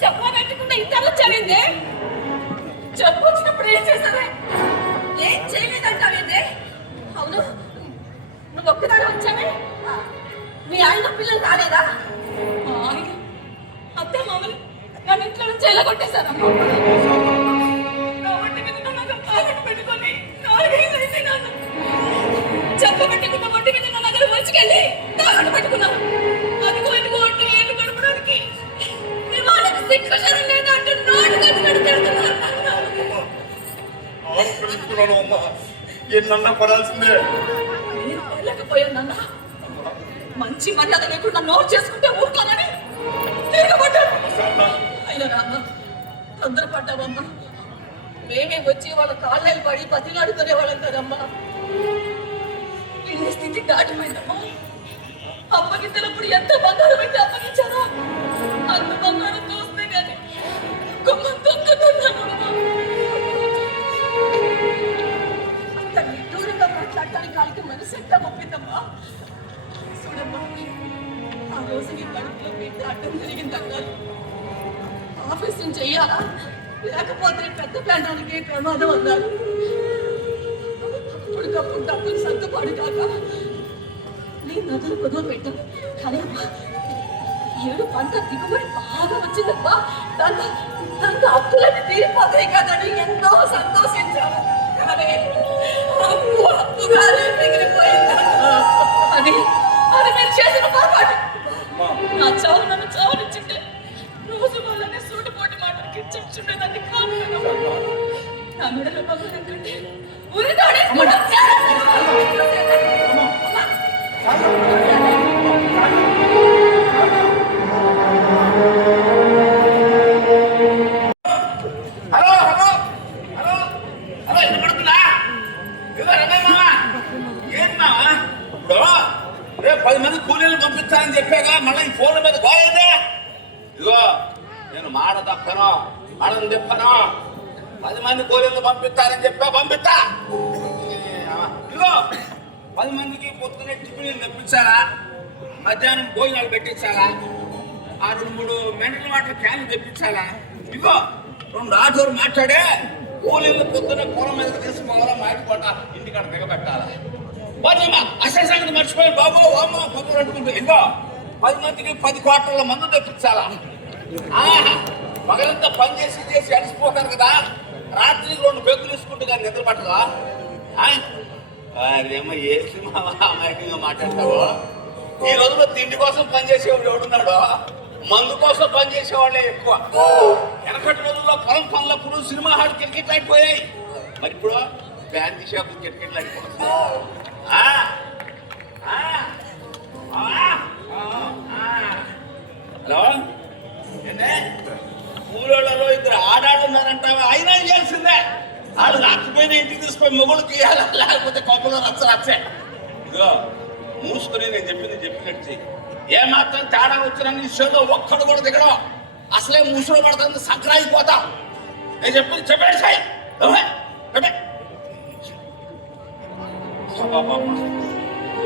చెప్ప పెట్టకుండా ఇంతలో చదివిందే. చెప్పు వచ్చినప్పుడు ఏం చేస్తావే? ఏం చేయలేదంటావేందే? అవును నువ్వు ఒక్కదానే వచ్చావే. మీ ఆయన పిల్లలు కాలేదా? అత్తే మామూలు నన్ను ఇంట్లో నుంచి ఎలాగొట్టేశారు. పెట్టుకొని చెప్ప పెట్టుకున్న ఒంటి మీద నా దగ్గర వచ్చుకెళ్ళి తాగట్టు పెట్టుకున్నావు. అది పోయిన ఒంటి ఏళ్ళు గడపడానికి మీ వాళ్ళకి శిక్షణ లేదంటూ నోటు కట్టుకొని పెడుతున్నారు. అమ్మా ఎన్నన్నా పడాల్సిందే. నేను వెళ్ళకపోయానన్నా మంచి మర్యాద లేకుండా నోరు చేసుకుంటే ఊరుకోనని తిరగబడ్డాను. అయినా రామ్మ తొందరపడ్డావమ్మా. మేమే వచ్చి వాళ్ళ కాళ్ళని పడి బతిలాడుకునే వాళ్ళం కదమ్మా. ఇన్ని స్థితి దాటిపోయిందమ్మా. అప్పగించినప్పుడు ఎంత బంగారం అయితే అప్పగించారో అంత బంగారం చూస్తే కానీ గుమ్మం తొక్కుతున్నాను. అంత నిట్టూరుగా మాట్లాడటానికి వాళ్ళకి మనసు ఎంత మొప్పిందమ్మా. చూడమ్మా, ఆ రోజు నీ కడుపులో పెట్టి అడ్డం జరిగిందన్నారు. ఆఫీసును చెయ్యాలా లేకపోతే పెద్ద ప్లానానికి ప్రమాదం అన్నారు. అప్పటికప్పుడు డబ్బులు సర్దుబాటు కాక నీ నదులు కుదువ పెట్టాను. కానీ ఏడు పంట దిగుబడి బాగా వచ్చిందమ్మా. దాంతో అప్పులన్నీ తీరిపోతాయి కదని ఎంతో సంతోషించాను. కానీ అప్పుగానే మిగిలిపోయిందమ్మా. అది మీరు చేసిన పొరపాటు. నా చావు నన్ను చావునిచ్చింటే రోజు వాళ్ళని సూటిపోటి మాటలకి చెప్తుండేదాన్ని కాదు. నా మెడలో బంగారం కంటే ఉరిదాడే హలో హలో హలో హలో ఎంత పడుతుందా? ఇదిగో రంగయ్య మామ, ఏంటి మామ ఇప్పుడు రేపు 10 మంది కూలీలు పంపించాలని చెప్పాక మళ్ళీ ఈ ఫోన్ల మీద గోయిందే. ఇదిగో నేను మాట తప్పను, మడం తిప్పను. 10 మంది కూలీలు పంపిస్తానని చెప్పా, పంపిస్తా. ఇదిగో 10 మందికి పొద్దున్నే టిఫిన్లు తెప్పించాలా, మధ్యాహ్నం భోజనాలు పెట్టించాలా, 2-3 మెంటల్ వాటర్ క్యాన్లు తెప్పించాలా. ఇదిగో 2 ఆటోలు మాట్లాడే కూలీలు పొద్దున్న పొలం మీద తీసుకోవాలా, మాటిపోట ఇంటికాడ దిగబెట్టాలా. బాధ్యమా అసలు సంగతి మర్చిపోయి బాబు అమ్మ కొబ్బరి అంటుకుంటూ ఇదిగో 10 మందికి 10 క్వార్టర్ల మందు తెప్పించాలా. పగలంతా పని చేసి అలసిపోతాను కదా, రాత్రికి 2 పెగ్గులు తీసుకుంటూ కానీ నిద్ర పట్టదా? అదేమో ఏ సినిమా అమాయకంగా మాట్లాడతావో. ఈ రోజులో తిండి కోసం పనిచేసేవాడు ఎవడున్నాడో, మందు కోసం పనిచేసేవాళ్ళే ఎక్కువ. వెనకటి రోజుల్లో పొలం పనులప్పుడు సినిమా హాల్ క్రికెట్లు ఆడిపోయాయి. మరి ఇప్పుడు బ్యాంక్ షాపు క్రికెట్లు ఆడిపోతుంది. హలో ఏంటే ఊళ్ళలో 2 ఆడాళ్ళు ఉన్నారంటావా? అయినా చేయాల్సిందే. వాళ్ళు రాకపోయినా ఇంటికి తీసుకొని మొగుడికి ఇవ్వాలి, లేకపోతే కొబ్బలో రచ్చే. ఇదిగో మూసుకొని నేను చెప్పినట్టు చెయ్యి. ఏమాత్రం తేడా వచ్చినా నీ షోలో ఒక్కడు కూడా దిగడం. అసలే మూసులో పడుతుంది, సంక్రాంతిపోతాం. నేను చెప్పేసాయి.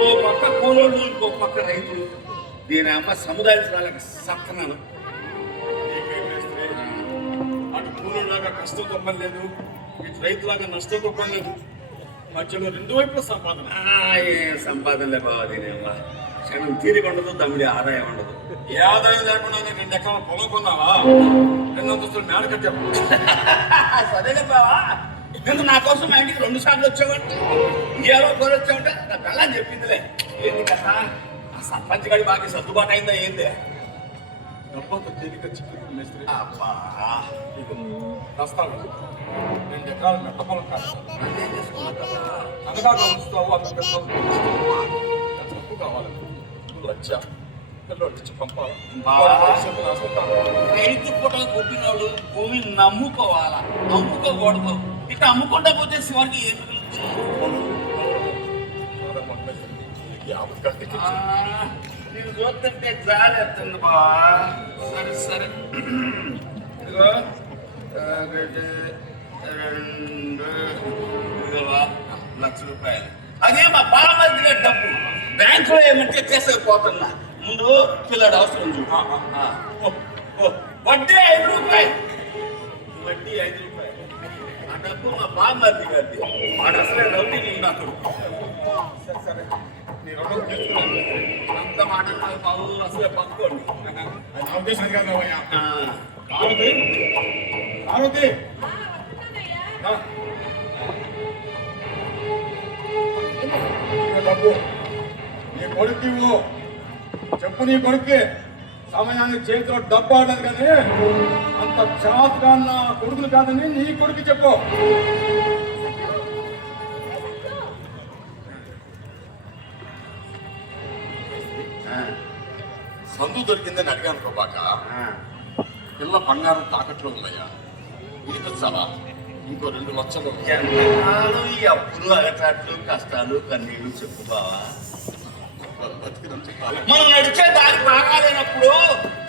ఓ పక్క కూలోళ్ళు, ఇంకో పక్క రైతులు. దీని అమ్మ సముదాయించడానికి సత్తనాను. అటు కూలీలాగా కష్టంతో పని లేదు, ఇటు రైతులాగా నష్టంతో పని లేదు. మధ్యలో 2 వైపుల సంపాదన. ఏం సంపాదనలే బాబా. దీని అమ్మ క్షణం తీరిక ఉండదు, తమ్ముడి ఆదాయం ఉండదు. ఏ ఆదాయం లేకుండా 2 ఎకరాల పొలం కొన్నావా? 2 అంతస్తులు మేడ కట్టావు. సరేలే బావా, నేను నా కోసం మా ఇంటికి 2 సార్లు వచ్చావంటే, ఇండియాలో కోరి వచ్చావంటే నా పిల్లని చెప్పిందిలే. ఏంది కదా ఆ సర్పంచ్ గడి బాగా సర్దుబాటు అయిందా ఏంది? డబ్బంతా తేలిక చిక్కుతుంది మేస్త్రి. అబ్బా దస్తావేజ్ 2 ఎకరాల మెట్ట పొలం కాదు. ఏం చేసుకున్నా అనగా ఉంచుతావు, అంత పెద్ద తప్పు కావాలి. లక్ష పిల్లలు ఇచ్చి పంపాలి. రైతు పూటలు కొట్టినోళ్ళు భూమిని నమ్ముకోవాలా, నమ్ముకోకూడదు. ఇక అమ్ముకుంటా పోతే చివరికి ఏం నేను చూస్తుంటే జాలి వస్తుంది బావా. సరే సరే ఇదిగో 1,00,000 రూపాయలు. అదే మా బామర్దిగా డబ్బు బ్యాంకులో ఏమంటే తీసుకుపోతున్నా. ముందు పిల్లడు అవసరం చూడు. వడ్డీ 5 రూపాయలు. వడ్డీ 5 రూపాయలు. ఆ డబ్బు మా బామర్ది గారిది. వాడు అసలే రౌడీ నాకు. సరే సరే, నీ రుణం తీసుకున్నాను. అంత మాట బాబు అసలే పట్టుకోండి. అది నా ఉద్దేశం కాదు. ఆరుతి ఆరుతి డబ్బు నీ కొడుకు ఇవ్వు. చెప్పు నీ కొడుక్కి సమయానికి చేతిలో డబ్బు ఆడలేదు కానీ అంత చాతుగా నా కొడుకులు కాదని నీ కొడుకు చెప్పు. సందు దొరికిందని అడిగాను కోబాక. పిల్ల బంగారం తాకట్లో ఉందయ్యా, విడిపించాలా? ఇంకో 2 లక్షలు. ఎంతకాలం ఈ అప్పులు అగటాట్లు కష్టాలు కన్నీళ్లు చెప్పు బావా. బతికినంత కాలం మనం నడిచే దారి బాగాలేనప్పుడు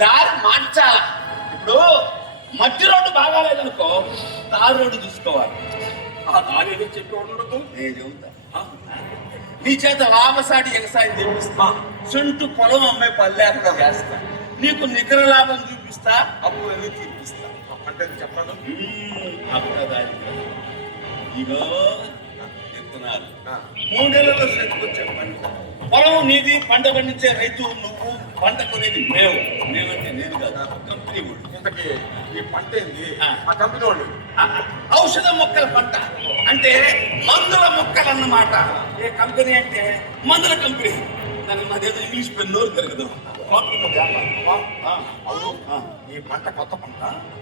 దారి మార్చాల. ఇప్పుడు మధ్య రోడ్డు బాగాలేదనుకో తారు రోడ్డు చూసుకోవాలి. ఆ దారి ఏదో చెప్పి ఉండదు. నేను చెబుతా. నీ చేత లాభసాటి వ్యవసాయం చేపిస్తా, చుంటూ పొలం అమ్మాయి పల్లెకుండా చేస్తా, నీకు నికర లాభం చూపిస్తా, అప్పులన్నీ తీర్పిస్తా. అంటే చెప్పడం అప్పుదారి ఇగో చెప్తున్నారు. 3 నెలల్లో చేతికొచ్చే పంట, పొలం నీది, పంట పండించే రైతు నువ్వు, పంట కొనేది మేమంటే నేను కాదు, కంపెనీ వాళ్ళు. ఇంతకీ ఈ పంట ఏంది? ఆ కంపెనీ వాళ్ళు ఔషధ మొక్కల పంట అంటే మందుల మొక్కలు అన్నమాట. ఏ కంపెనీ అంటే మందుల కంపెనీ. దానికి మాదేదో ఇంగ్లీష్ పెన్ నోరు తిరగదు. ఈ పంట కొత్త పంట.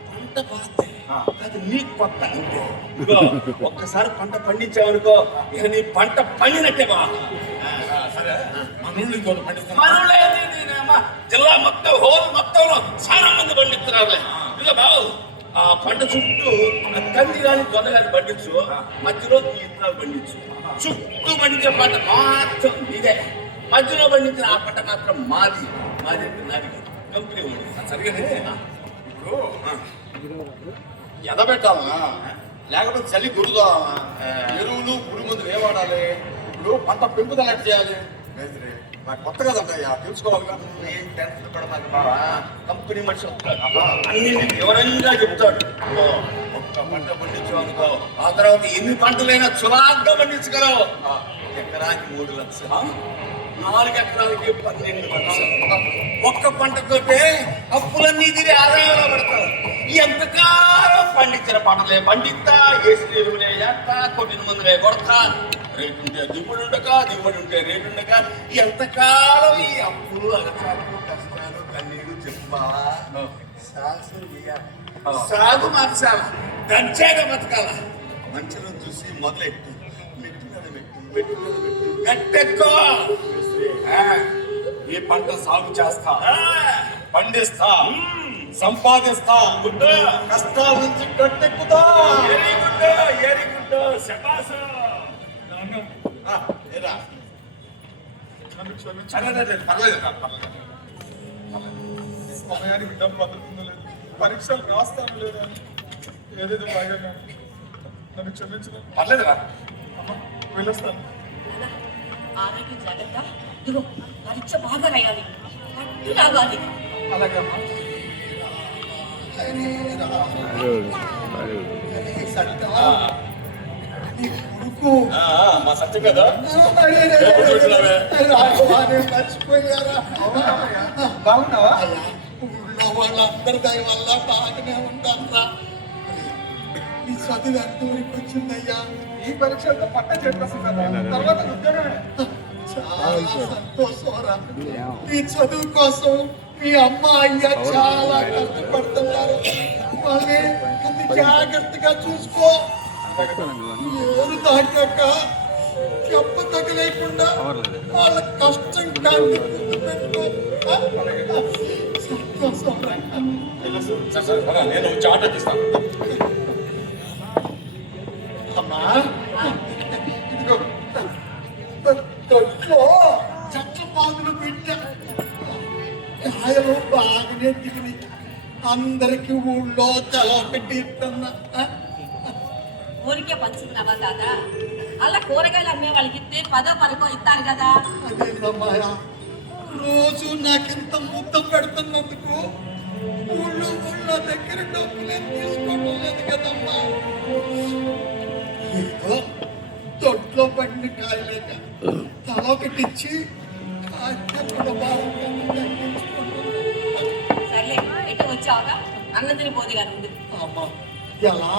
పంట పాతే అది నీకు కొత్త అంటే. ఇగో ఒక్కసారి పంట పండించావనుకో ఇక నీ పంట పండినట్టే బా. సరే, మన ఊళ్ళో ఇంకోటి పండిస్తాను. మనోళ్ళేది నేనేమో జిల్లా మొత్తం హోల్ మొత్తంలో చాలా మంది పండిస్తున్నారులే. ఇక బావు ఆ పంట చుట్టూ కంది కానీ జొన్న కానీ పండించు, మధ్యలో ఈ ఇత్తనాలు పండించు. చుట్టూ పండించే పంట మాత్రం ఇదే, మధ్యలో పండించిన ఆ పంట మాత్రం మాది. మాది అంటే నాది కాదు, కంపెనీ ఉంది. సరిగానే ఇప్పుడు ఎదబెట్టాలా లేకపోతే చలి గురుదామా? ఎరువులు పురుగు మందులు ఏ వాడాలి? ఇప్పుడు పంట పెంపుదల ఎట్లా చేయాలి? మేస్త్రి, నాకు కొత్త కదయ్యా, తెలుసుకోవాలిగా. ఏం టెన్షన్ పడమాక బావా, కంపెనీ మనిషి వస్తాడు, అన్ని నీకు వివరంగా చెప్తాడు. ఒక్క పంట పండించావు అనుకో ఆ తర్వాత ఎన్ని పంటలైనా చులాగ్గా పండించగలవు. ఎకరానికి 3 లక్షలు, 4 ఎకరాలకి 12 లక్షలు. ఒక్క పంటతోటే అప్పులన్నీ తిరిగి ఆదాయంలో పడతావు. ఎంతకాలం పండించిన పంటలే పండిస్తా, వేసిన ఎరువులే చేస్తా, కొట్టిన మందులే కొడతా, రేటు ఉంటే దిగుబడి ఉండక, దిగుబడి ఉంటే రేటు ఉండక, ఎంతకాలం ఈ అప్పులు అగచాలు కష్టాలు కన్నీళ్ళు చెప్పుకోవా. సాగు మార్చాల, దర్జాగా బతకాల. మంచి రోజు చూసి మొదలెట్టు, మెట్టు మీద పెట్టు, మెట్టు మీద పెట్టు, గట్టెక్కో. ఈ పంట సాగు చేస్తా, పండిస్తా, సంపాదిస్తా, కష్టాల నుంచి గట్టెక్కుతా. వెరీ గుడ్, వెరీ గుడ్, శబాష్. ఏరా, నన్ను క్షమించు. పర్లేదు. సమయానికి డబ్బు అందుతుందో లేదు, పరీక్షలు రాస్తాను లేదా, ఏదేదో బాగా నన్ను క్షమించను. పర్లేదురా. వెళ్ళొస్తాను. ఆరోగ్యం జాగ్రత్త. ఇదిగో పరీక్ష బాగా రాయాలి, పట్టు రావాలి. అలాగే అమ్మా. మా సత్యం కదా. మర్చిపోయారా? బాగున్నావా? ఊళ్ళో వాళ్ళందరి దయ వల్ల బాగానే ఉంటారా. నీ చదువు ఎంత ఊరికి వచ్చిందయ్యా? ఈ పరీక్షలతో పట్ట చెప్పేస్తున్నా, తర్వాత ఉద్యోగమే. చాలా సంతోషంరా. ఈ చదువు కోసం మీ అమ్మ అయ్య చాలా కష్టపడుతున్నారు. వాళ్ళని అది జాగ్రత్తగా చూసుకో. ఎవరు దాటాక చెప్ప తగలేకుండా వాళ్ళ కష్టం కానీ సరే, నేను చాట తీస్తాను. అమ్మా ఇదిగో దొడ్లో చెట్ల పాదులు పెట్టా, కాయలు బాగానే దిగినాయి. అందరికి ఊళ్ళో తల పెట్టి ఇస్తున్నా. ఊరికే పంచుకున్నావా దాదా? అలా కూరగాయలు అమ్మే వాళ్ళకి ఇస్తే 10ో 12ో ఇస్తారు కదా. అదేందమ్మాయా, రోజు నాకింత ముద్ద పెడుతున్నందుకు ఊళ్ళో దగ్గర డబ్బులేం తీసుకోవడం లేదు కదమ్మా. ఏదో దొడ్లో పడిన కాయలేక తల ఒకటిచ్చి సర్లే, ఎటు వచ్చావుగా అన్నం తిని పోది గారు ఉంది. అమ్మా ఎలా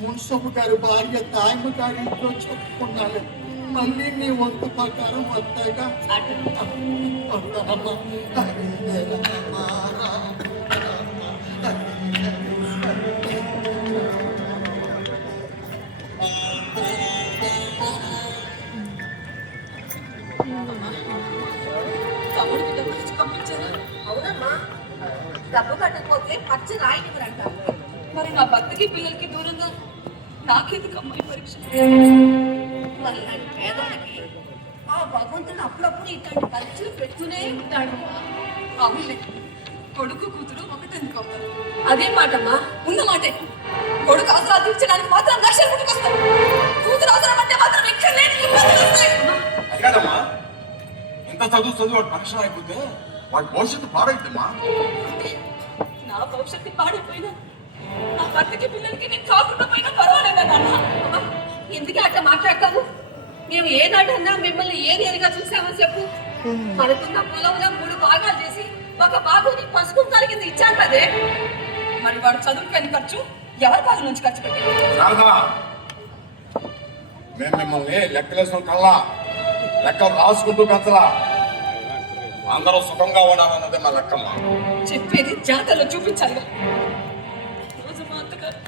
మున్సబు గారి భార్య తాయమ్మ గారి ఇంట్లో చెప్పుకున్నాను. మళ్ళీ నీ వంతు ప్రకారం వస్తాయిగా. అటు వస్తానమ్మా. తమ్ముడికి డబ్బులు ఇచ్చి పంపించారా? అవునమ్మా, డబ్బు కట్టకపోతే పచ్చ రాయనివ్వరంట. మరి నా భర్తకి పిల్లలకి దూరంగా నాకెందుకు అమ్మాయి పరీక్ష? మరి ఇలాంటి పేదవాళ్ళకి ఆ భగవంతుడు అప్పుడప్పుడు ఇట్లాంటి పరీక్షలు పెడుతూనే ఉంటాడమ్మా. అవునులే, కొడుకు కూతురు ఒకటెందుకు అవుతారు? అదే మాటమ్మా, ఉన్న మాటే. కొడుకు అవసరాలు తీర్చడానికి మాత్రం లక్షలు పుట్టుకొస్తాయి, కూతురు అవసరం అంటే మాత్రం ఎక్కడ లేని ఇబ్బందులు వస్తాయి. అది కాదమ్మా, ఇంత చదువు వాడు పరీక్ష అయిపోతే వాడి భవిష్యత్తు పాడైద్దమ్మా. అంటే నా భవిష్యత్తు పాడైపోయినా నా భర్తకి పిల్లలకి నేను కాకుండా పోయినా పర్వాలేదా నాన్న? అమ్మా, ఎందుకే అట్లా మాట్లాడతావు? మేము ఏనాడన్నా మిమ్మల్ని ఏది ఎరిగా చూసామని చెప్పు. మనకున్న పొలంలో 3 భాగాలు చేసి ఒక బాగుని పసుకుంటాల కింద ఇచ్చాను కదే. మరి వాడు చదువుకని ఖర్చు ఎవరి పాల నుంచి ఖర్చు పెట్టారు? శారదా, మేము మిమ్మల్ని లెక్కలేసాం కల్లా, లెక్కలు రాసుకుంటూ పెంచలా. అందరూ సుఖంగా ఉండాలన్నదే మా లెక్కమ్మ. చెప్పేది జాతరలో చూపించాలి. రోజు మా అత్తగారు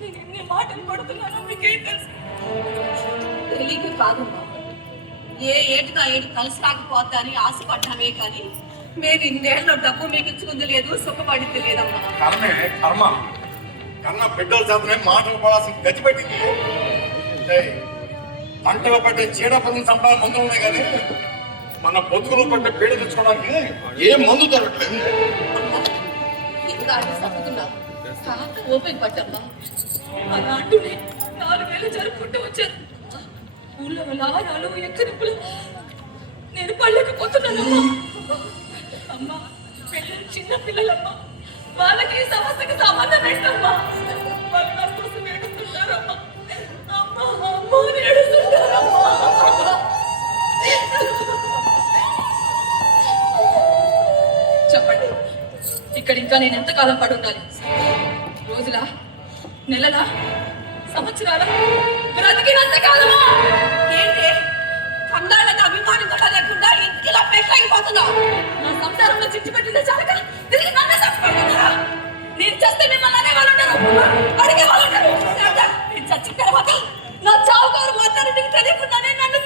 నేను ఎన్ని మాటలు పడుతున్నానో మీకేం తెలుసు? తెలియక కాదమ్మా, ఏ ఏటుగా ఏడు కలిసి రాకపోతా అని ఆశపడ్డామే కానీ మేము ఇన్నేళ్ళ డబ్బు మీకు ఇచ్చుకుంది లేదు, సుఖపడింది లేదమ్మా. కర్మే కర్మ, కన్న బిడ్డల చేతనే మాటలు పడాల్సిన గతి పెట్టింది. పంటలో పట్టే చీడ పనులు చంపాలని మందులు ఉన్నాయి కానీ మన బతుకులు పట్టే పీడ తెచ్చుకోవడానికి ఏ మందు దొరకట్లేదు. ఇంకా అడ్డు తప్పుతున్నావు, కాంత ఓపెన్ పట్టమ్మా. అలా అంటూనే 4 వేలు జరుపుకుంటూ వచ్చారు. ఊళ్ళో లాభాలు ఎక్కడిప్పుడు నేను పడలేకపోతున్నానమ్మా. అమ్మా, పిల్లలు చిన్న పిల్లలమ్మా, వాళ్ళకి ఈ సమస్యకి సంబంధం ఏంటమ్మా? వాళ్ళు నా కోసం ఏడుస్తుంటారమ్మా. అమ్మా అమ్మా అని ఏడుస్తుంటారమ్మా. చెప్పండి, ఇక్కడ ఇంకా నేను ఎంతకాలం పడి ఉండాలి? రోజులా, నెలలా, సంవత్సరాల, బ్రతికినంత కాలమా? ఏంటి కందాళ్ళకి అభిమానం కూడా లేకుండా ఇంటికి ఇలా పెట్టలేకపోతున్నా? నా సంసారంలో చిచ్చు పెట్టిందే చాలక తిరిగి నన్నే చచ్చిపెడుతున్నారా? నేను చస్తే మిమ్మల్ని అనే వాళ్ళు ఉంటారు, అడిగే వాళ్ళు ఉంటారు. నేను చచ్చిన తర్వాత నా చావుకారు మాత్రం నీకు తెలియకుండానే నన్ను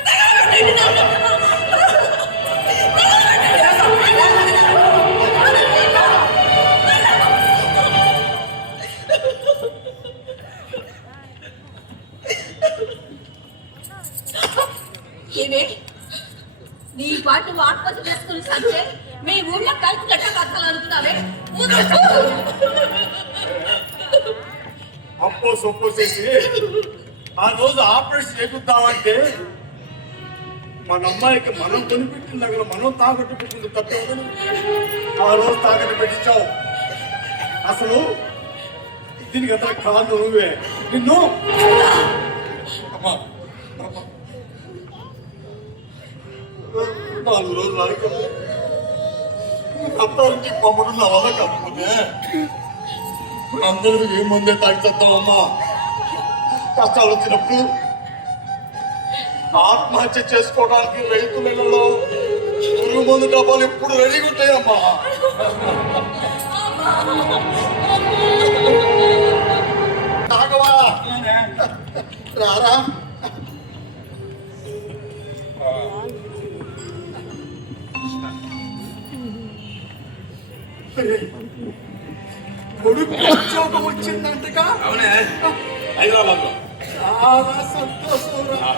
ఏమే నీ పాటు ఆత్మహత్య చేసుకుని సంచే మీ ఊళ్ళో కలిసి గట్ట కట్టాలనుకున్నావే? అప్పో సొప్పో చేసి ఆ రోజు ఆపరేషన్ చేపిద్దామంటే మన అమ్మాయికి మనం కొనిపెట్టిన దగ్గర మనం తాకట్టు పెట్టింది తప్పేమని ఆ రోజు తాకట్టు పెట్టించావు. అసలు దీనికి అంతా కాదు నువ్వే. నిన్ను అమ్మా 4 రోజులు అడిగి అత్తానికి మమ్మల్ని నా వల్ల కాకపోతే అందరూ ఏ ముందే తాగిస్తామమ్మా. కష్టాలు వచ్చినప్పుడు ఆత్మహత్య చేసుకోవడానికి రైతులలో పురుగు మందు డబ్బాలు ఎప్పుడు రెడీగా ఉంటాయమ్మా. రాఘవా, రారా. కొడుకు ఉద్యోగం వచ్చిందంటగా? అవునే, హైదరాబాద్ లో. చాలా సంతోషం రా.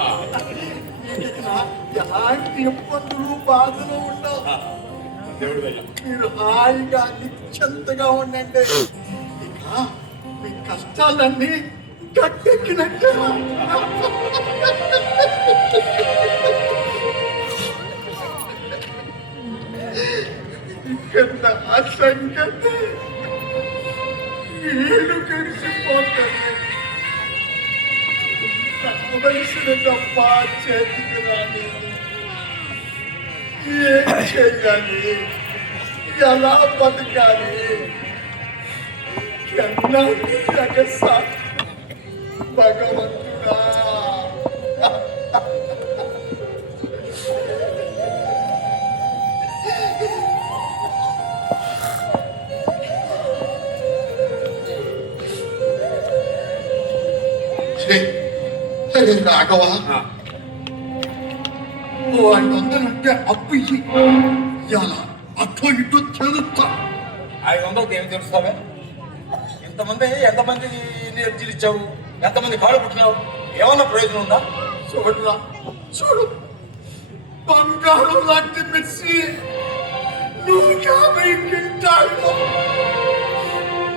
ఎలాంటి ఇబ్బందులు బాధలు ఉండవు. మీరు హాయిగా నిశ్చంతగా ఉండండి. ఇక మీ కష్టాలన్నీ గట్టెక్కినట్టే. ఇక నా సంగతి వీళ్ళు కలిసిపోతుంది. కావలసిన తప్ప చేతికి రాలేదు. ఏం చేయాలి, ఎలా బతకాలి? ఎన్నాళ్ళు జగసా భగవంతుడా. రాఘవ, ఓ 500 ఉంటే అప్పు ఇయ్యి. ఇలా అటు ఇటు తెలుస్తా. 500 ఏమి తెలుస్తావే? ఎంతమంది ఎర్జీలు ఇచ్చావు, ఎంతమంది కాళ్ళు పుట్టినావు, ఏమన్నా ప్రయోజనం ఉందా? చూడరా, చూడు, బంగారం లాంటి మిర్చి 150 క్వింటాళ్ళు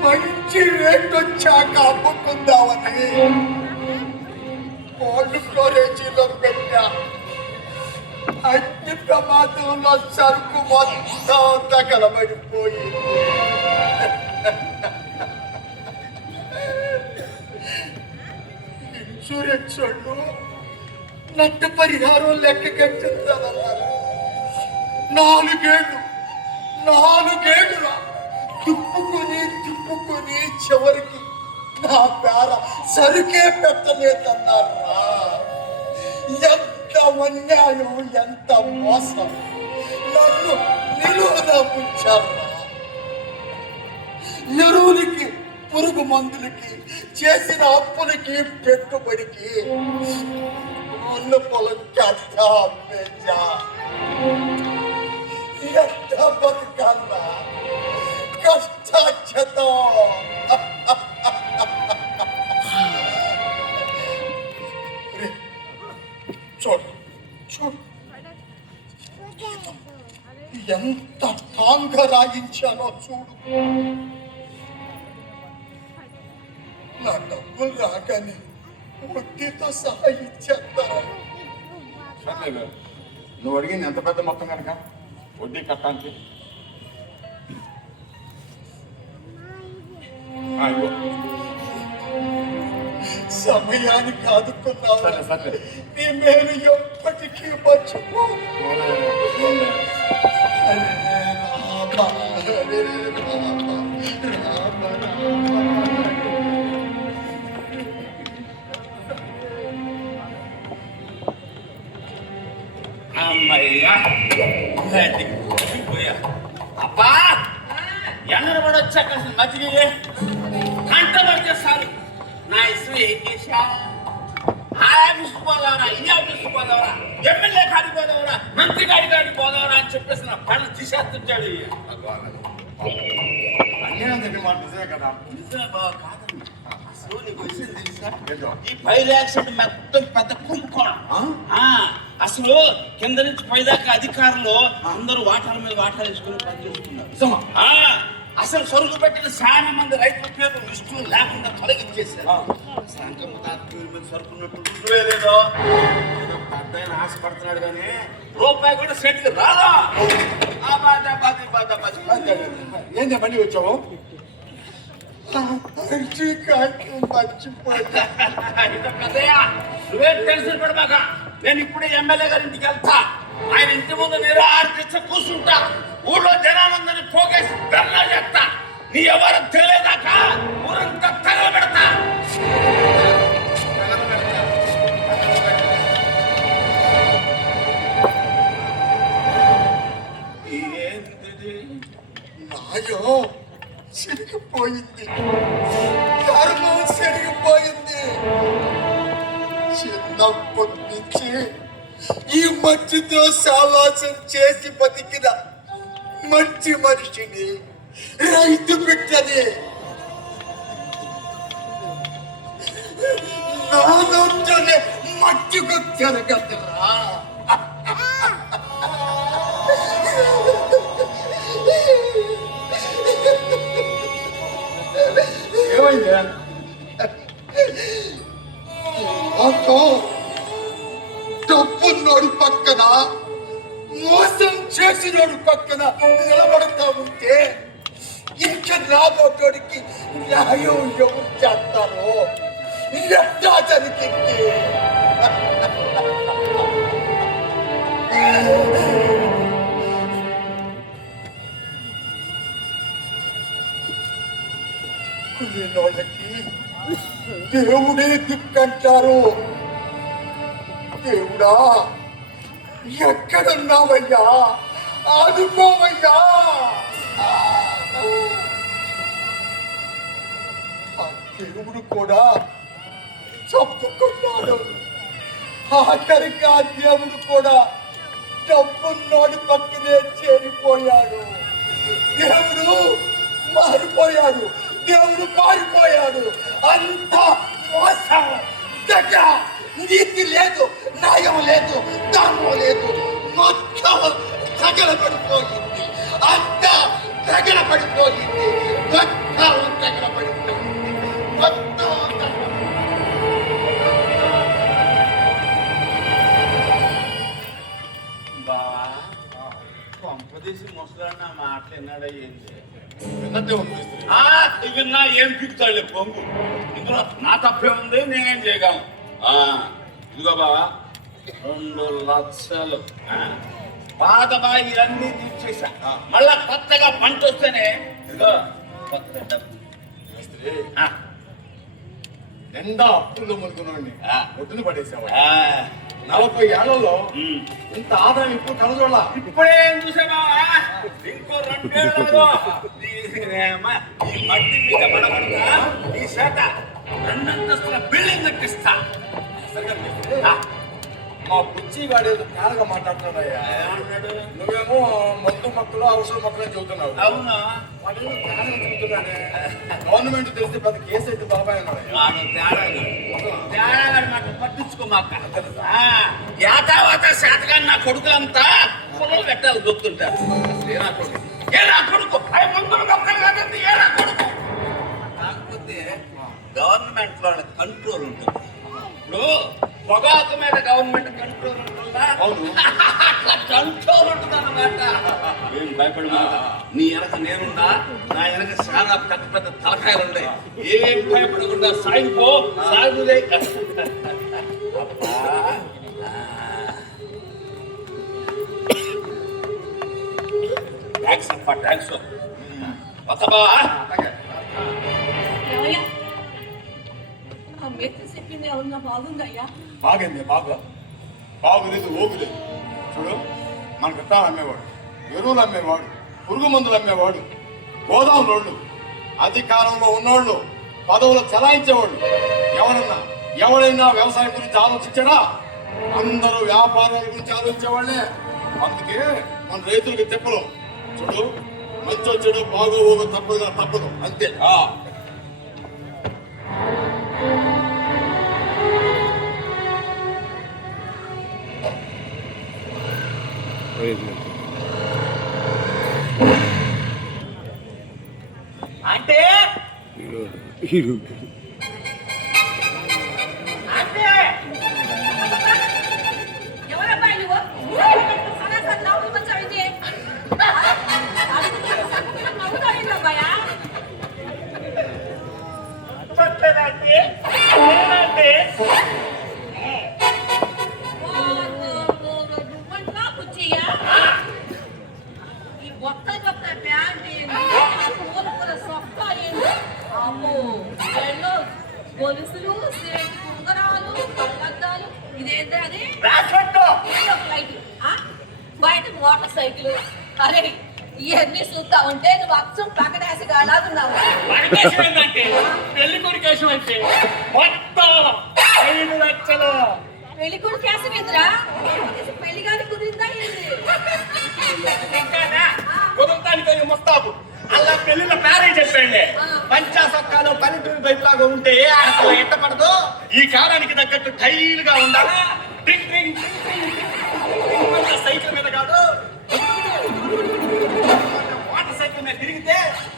మంచి రేట్ వచ్చాక అమ్ముకుందామని కోల్డ్ స్టోరేజీలో పెట్టా. అగ్ని ప్రమాదంలో సరుకు మొత్తం తగలబడిపోయింది. ఇన్సూరెన్స్ వాళ్ళు నట్టు పరిహారం లెక్క కట్టిస్తానన్నారు. 4 ఏళ్ళు తిప్పుకొని చివరికి నా పేర సరుకే పెట్టలేదన్నారా. ఎంత అన్యాయం, ఎంత మోసం! నన్ను నిలువున ఉంచారా. ఎరువులకి, పురుగు మందులకి, చేసిన అప్పులకి, పెట్టుబడికి ఉన్న పొలం కట్ట అమ్మేజా. ఎంత బతుకల్లా కష్టాక్షతో. చూడు ఎంత టాంగ రాయించానో చూడు. నా డబ్బులు రాగానే వడ్డీతో సహా ఇచ్చేస్తారా? నువ్వు అడిగింది ఎంత పెద్ద మొత్తం కనుక వడ్డీ కట్టడానికి. సమయానికి ఆదుకున్నావు. సరే. నీ మేలు ఎప్పటికీ మర్చిపో. అమ్మయ్యా, అబ్బా ఎండలు పడి వచ్చాక అసలు మజ్జిగ కంట పడితే చాలు నా ఇసులు ఏం చేశా. ఆ ఆఫీస్కి పోదావరా, ఈ ఆఫీస్కి పోదావరా, ఎమ్మెల్యే కాడికి పోదావరా, మంత్రి కాడికి పోదావరా అని చెప్పేసి నా పనులు తీసేస్తుంటాడు. అన్యాయం చెప్పి మాట నిజమే కదా. నిజమే బాగా కాదండి. అసలు నీకు విషయం తెలుసా? ఈ ఫైర్ యాక్సిడెంట్ మొత్తం పెద్ద కుంభకోణం. అసలు కింద నుంచి పైదాకా అధికారులు అందరూ వాటాల మీద వాటాలు వేసుకుని పనిచేస్తున్నారు. అసలు సరుకు పెట్టిన చాలా మంది రైతుల పేరు లిస్టు లేకుండా తొలగించేశారు. సంకమ్మ తాత పేరు మీద సరుకున్నట్టు రుజువే లేదో. పెద్ద ఆశపడుతున్నాడు కానీ రూపాయి కూడా సెట్కి రాదా. ఏం చెప్పండి వచ్చావు? మర్చిపోయా. నువ్వేం టెన్షన్ పడబాక. నేను ఇప్పుడే ఎమ్మెల్యే గారి ఇంటికి వెళ్తా. ఆయన ఇంటి ముందు నేను 6 కూర్చుంటా. ఊళ్ళో జనాలందరినీ పోగేసి ధర్నా చేస్తా. నీ ఎవరు తెలియదాకా ఊరంతా తగలబెడతా. నాయో చెరిగిపోయింది, ధర్మం చెరిగిపోయింది. చిన్నప్పటి నుంచి ఈ మట్టితో సావాసం చేసి బతికిన మంచి మనిషిని, రైతు బిడ్డని నా నోట్లోనే మట్టికు తిరగదురా. ఏమైందా? డబ్బున్నోడు పక్కన, మోసం చేసినోడు పక్కన నిలబడతా ఉంటే ఇంకా రాబోటోడికి న్యాయం ఎవరు చేస్తారో ఎట్టా జరిగింది. కులీనోళ్ళకి దేవుడే దిక్కంటారు. దేవుడా ఎక్కడున్నావయ్యా, ఆదుకోవయ్యా. ఆ దేవుడు కూడా చెప్పుకున్నాడు. ఆఖరికి ఆ దేవుడు కూడా డబ్బున్నోడి పక్కనే చేరిపోయాడు. దేవుడు మారిపోయాడు, దేవుడు పారిపోయాడు. అంత మోసం, దగ్గర నీతి లేదు, న్యాయం లేదు, ధర్మం లేదు. మొత్తం తగలబడిపోయింది, అంతా తగలబడిపోయింది, మొత్తం తగలబడిపోయింది, మొత్తం బావా కొంపదీసి ముసలాడు నా మాటలు విన్నాడా ఏంటి? విన్నట్టే ఉంది. విన్నా ఏం పిక్కుతాడులే పొంగు. ఇందులో నా తప్పే ఉంది, నేనేం చేయగలను. ఇదిగో బావా 2 లక్షలు పాత బాయిలన్నీ తీర్చేసా. మళ్ళా కొత్తగా పంట వస్తేనే ఇదిగో కొత్త డబ్బు. మేస్త్రి, నిండా అప్పుల్లో మునుకున్నాండి, ఒడ్డును పడేసావా? 40 ఏళ్లలో ఇంత ఆదాయం ఇప్పుడు కలజోళ్ళ. ఇప్పుడేం చూసావా? ఇంకో 2 ఏళ్ళు ఈ మట్టి మీద పడబడతా ఈ శాత 2 అంతస్తుల బిల్డింగ్ కట్టిస్తా. సరిగా మేస్త్రి, మా బుచ్చి గాడి తేరగా మాట్లాడుతున్నాడయ్యా. ఏమన్నాడు? నువ్వేమో మందు మొక్కలు అవసరం మొక్కలని చెబుతున్నావు. అవునా? వాడు తేరగా చెబుతున్నాడే. గవర్నమెంట్ తెలిస్తే పెద్ద కేసు అయితే బాబాయ్ అన్నాడు. వాడు తేడాగా మాట పట్టించుకోమాక. యాతావాత శాతగాని నా కొడుకులంతా పొలం పెట్టాలి దొక్కుతుంటారు. ఏ నా కొడుకు, ఏ నా కొడుకు, అవి ముందు మొక్కలు కాదండి, ఏ నా కొడుకు. కాకపోతే గవర్నమెంట్ లో కంట్రోల్ ఉంటుంది. ఇప్పుడు పొగాకు మీద గవర్నమెంట్ కంట్రోల్ ఉంటుందా? అట్లా కంట్రోల్ ఉంటుంది అన్నమాట. ఏం భయపడమా, నీ వెనక నేనుండా, నా వెనక చాలా పెద్ద పెద్ద తలకాయలు ఉన్నాయి. ఏం భయపడకుండా సాగిపో, సాగులే. అబ్బా, థ్యాంక్స్ అప్ప, థ్యాంక్స్. వస్తబా? ఏమయ్యా? ఆ మెత్త చెప్పింది ఏమన్నా బాగుందయ్యా? బాగైంది, బాగులేదు, ఓగులేదు. చూడు, మన విత్తనాలు అమ్మేవాడు, ఎరువులు అమ్మేవాడు, పురుగు మందులు అమ్మేవాడు, గోదాములోళ్ళు, అధికారంలో ఉన్నోళ్ళు, పదవులు చలాయించేవాళ్ళు, ఎవడైనా వ్యవసాయం గురించి ఆలోచించాడా? అందరూ వ్యాపారాల గురించి ఆలోచించేవాళ్ళే. అందుకే మన రైతులకి తెప్పలు. చూడు, మంచో చెడు బాగోగో తప్పదు అంతే. అంటే అంటే ఎవరబ్బాయి నువ్వు? సరాసరి నవ్వులు కొంచెం ఇది. నవ్వుతావేందబ్బాయా? పట్టదంటే నేనంటే నువ్వంటా బుజ్జియ్యా? ఈ ఒక్క ప్యాంట్ ఏంది? పూల సొక్క ఏంది? అమ్మో, ఎన్నో గొలుసులు, చేతి ఉంగరాలు, కళ్ళద్దాలు, ఇదేంటి అది? ఫ్లైట్, బయట మోటార్ సైకిల్. అరే, ఇవన్నీ చూస్తా ఉంటే నువ్వు అచ్చం పక్కనేసి గాలాగున్నావు. వరకేశం ఏంటంటే పెళ్లి కొడుకేశం అంటే మొత్తం 5 లక్షలు. పెళ్లి కూడా కేసు మీదరా? పెళ్లి కానీ కుదిరిందా ఏంది? ఇంకానా? కుదురుతానికి ముస్తాబు అలా పెళ్లిలో పేరే చెప్పండి. పంచా సొక్కాలు పల్లెటూరు బయట లాగా ఉంటే అసలు ఎంత పడదు. ఈ కాలానికి తగ్గట్టు టైల్ గా ఉండాలా. టింగ్ టింగ్ సైకిల్ మీద కాదు, మోటార్ సైకిల్ మీద తిరిగితే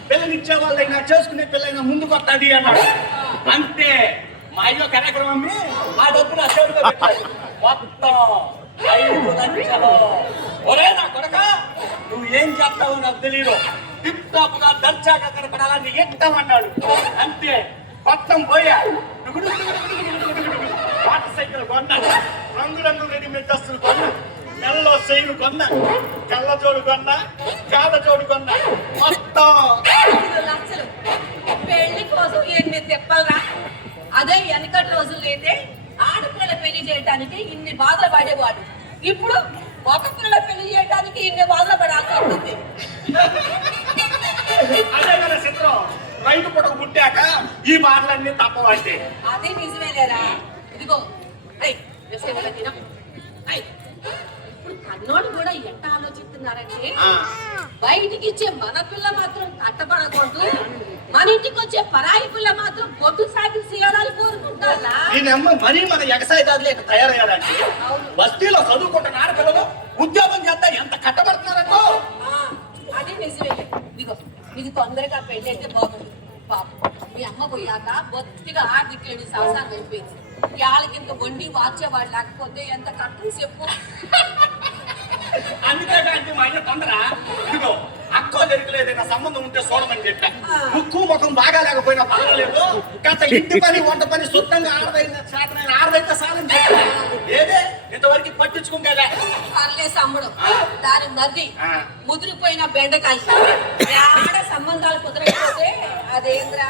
పిల్లనిచ్చే వాళ్ళైనా చేసుకునే పిల్లైనా ముందుకు వస్తుంది అన్నాడు. అంతే. మా అయ్యో కార్యక్రమం అమ్మి ఆ డబ్బు నా చేతిలో పెట్టాడు. మొత్తం 5 లక్షలు. ఒరే నా కొడక, నువ్వు ఏం చేస్తావో నాకు తెలియదు. టిప్ టాప్ గా దర్జాగా కనపడాలని ఎత్తామన్నాడు. అంతే. మొత్తం పోయా. వాటర్ సైకిల్ కొన్నా, రంగురంగు రెడీమేడ్ డ్రెస్సులు కొన్నా, నెలలో సైలు కొన్నా, కళ్ళ జోడు కొన్నా, కాళ్ళ జోడు కొన్నా, మొత్తం 5 లక్షలు. పెళ్లి కోసం 8 తిప్పలరా? అదే వెనకటి రోజులు అయితే ఆడపిల్ల పెళ్లి చేయడానికి ఇన్ని బాధలు పడేవాడు. ఇప్పుడు ఒక పిల్ల పెళ్లి చేయడానికి ఇన్ని బాధలు పడాల్సి ఉంటుంది. అదే కదా చిత్రం. రైతు పుట్టకు పుట్టాక ఈ బాటలన్నీ తప్పవంటే అదే నిజమేలేరా. ఇదిగో ఇప్పుడు కన్నోడు కూడా కోరుకుంటున్నారంటే ఆ, బయటికి ఇచ్చే మన పిల్ల మాత్రం కట్టబడకూడదు, మన ఇంటికి వచ్చే పరాయి పిల్ల మాత్రం పొట్టు సాగి చేయాలని కోరుకుంటారా? దీనమ్మ మరీ మన ఎగసాయదారులు ఇక్కడ తయారయ్యారంటే బస్తీలో చదువుకుంటున్న ఆడపిల్లలు ఉద్యోగం చేస్తా ఎంత కట్టబడుతున్నారంటో. అది నిజమే. ఇదిగో ఇది తొందరగా పెళ్ళైతే బాగుంది. పాపం మీ అమ్మ పోయాక బొత్తిగా ఆర్థిక సంసారం అయిపోయింది. వాళ్ళకి ఇంత వండి వాచేవాళ్ళు లేకపోతే ఎంత కట్టం చెప్పు. అందుకే అంటే మా అయ్య తొందర ఇదిగో అక్కో జరిగలేదైనా సంబంధం ఉంటే చూడమని చెప్పా. ముక్కు ముఖం బాగా లేకపోయినా పర్వాలేదు, కాస్త ఇంటి పని వంట పని శుద్ధంగా ఆడదైతే సాధన చెప్పా. ఏదే ఇంతవరకు పట్టించుకుంటేలే పర్లేసి అమ్మడం దాని మధ్య ముదిరిపోయిన బెండకాయ ఆడ సంబంధాలు కుదరకపోతే అదేంద్రా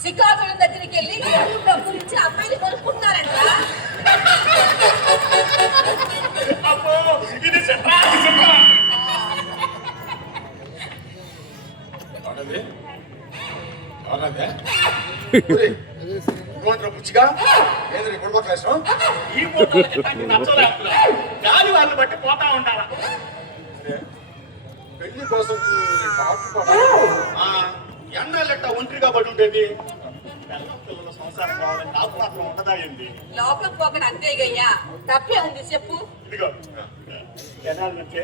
శ్రీకాకుళం దగ్గరికి వెళ్ళి డబ్బులు ఇచ్చి అమ్మాయిని కొనుక్కుంటారంట. అబ్బో ఇది చెప్పరా పుచ్చిగా ఏంద్రీ గుడిపక్కలేసాం ఈ ఫోటోలు నచ్చలే. గాలి వాళ్ళు బట్టి పోతా ఉంటారా? పెళ్లి కోసం ఎన్నాళ్ళెట్ట ఒంటరిగా పడి ఉండేది. పిల్లల పిల్లల సంసారం కావాలని నాకు మాత్రం ఉండదా ఏంటి? లోపల పోకడు అంతేగయ్యా, తప్పే ఉంది చెప్పు. ఇదిగో ఎన్నాళ్ళ నుంచే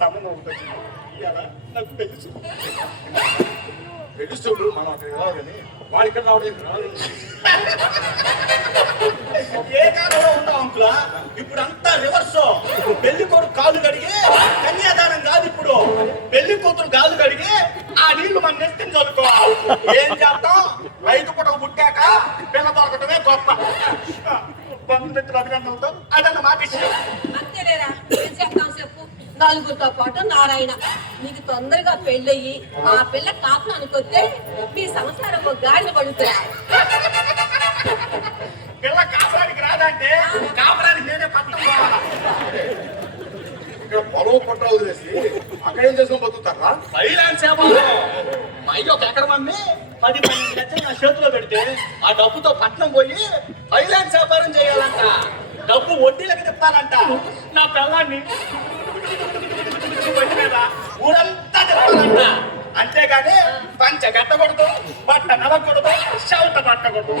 సంబంధం ఉంటుంది. ఇలా నాకు తెలుసు. పెళ్లి చూపులు మనం అక్కడికి రావాలని వాడు ఇక్కడ రావడం ఏ కాలంలో ఉన్నాం అంకులా? ఇప్పుడు అంతా రివర్స్. పెళ్లి కొడుకు కాలు కడిగి కన్యాదానం కాదు, ఇప్పుడు పెళ్లి కూతురు కాలు కడిగి ఆ నీళ్లు మన నెత్తిని చదువుకోవాలి. ఏం చేద్దాం, రైతు పుట్టక పుట్టాక పిల్ల దొరకటమే గొప్ప. బంధుమిత్రుల అభినందనలతో అదన్న మాట ఇచ్చారు. అంతేలేరా, ఏం చేద్దాం చెప్పు. నలుగురితో పాటు నారాయణ నీకు తొందరగా పెళ్ళయి ఆ పిల్ల కాపులానికి వస్తే మీ సంసారం ఒక గాడిన పడుతురా. పిల్ల కాపురానికి రాదంటే కాపురానికి నేనే పట్టం పోవాలా? ఇక్కడ పొలం పొట్ట వదిలేసి అక్కడేం చేసుకొని బతుకుతారా? ఫైనాన్స్ వ్యాపారం. మా అయ్య ఒక ఎకరం అమ్మి 10-12 లక్షలు నా చేతిలో పెడితే ఆ డబ్బుతో పట్నం పోయి ఫైనాన్స్ వ్యాపారం చేయాలంట. డబ్బు వడ్డీలకు తిప్పాలంట. నా పిల్లాన్ని బండి మీద ఊరంతా తిప్పాలంట. అంతేగాని పంచ గట్టకూడదు, బట్ట నడకూడదు, షౌట పట్టకూడదు.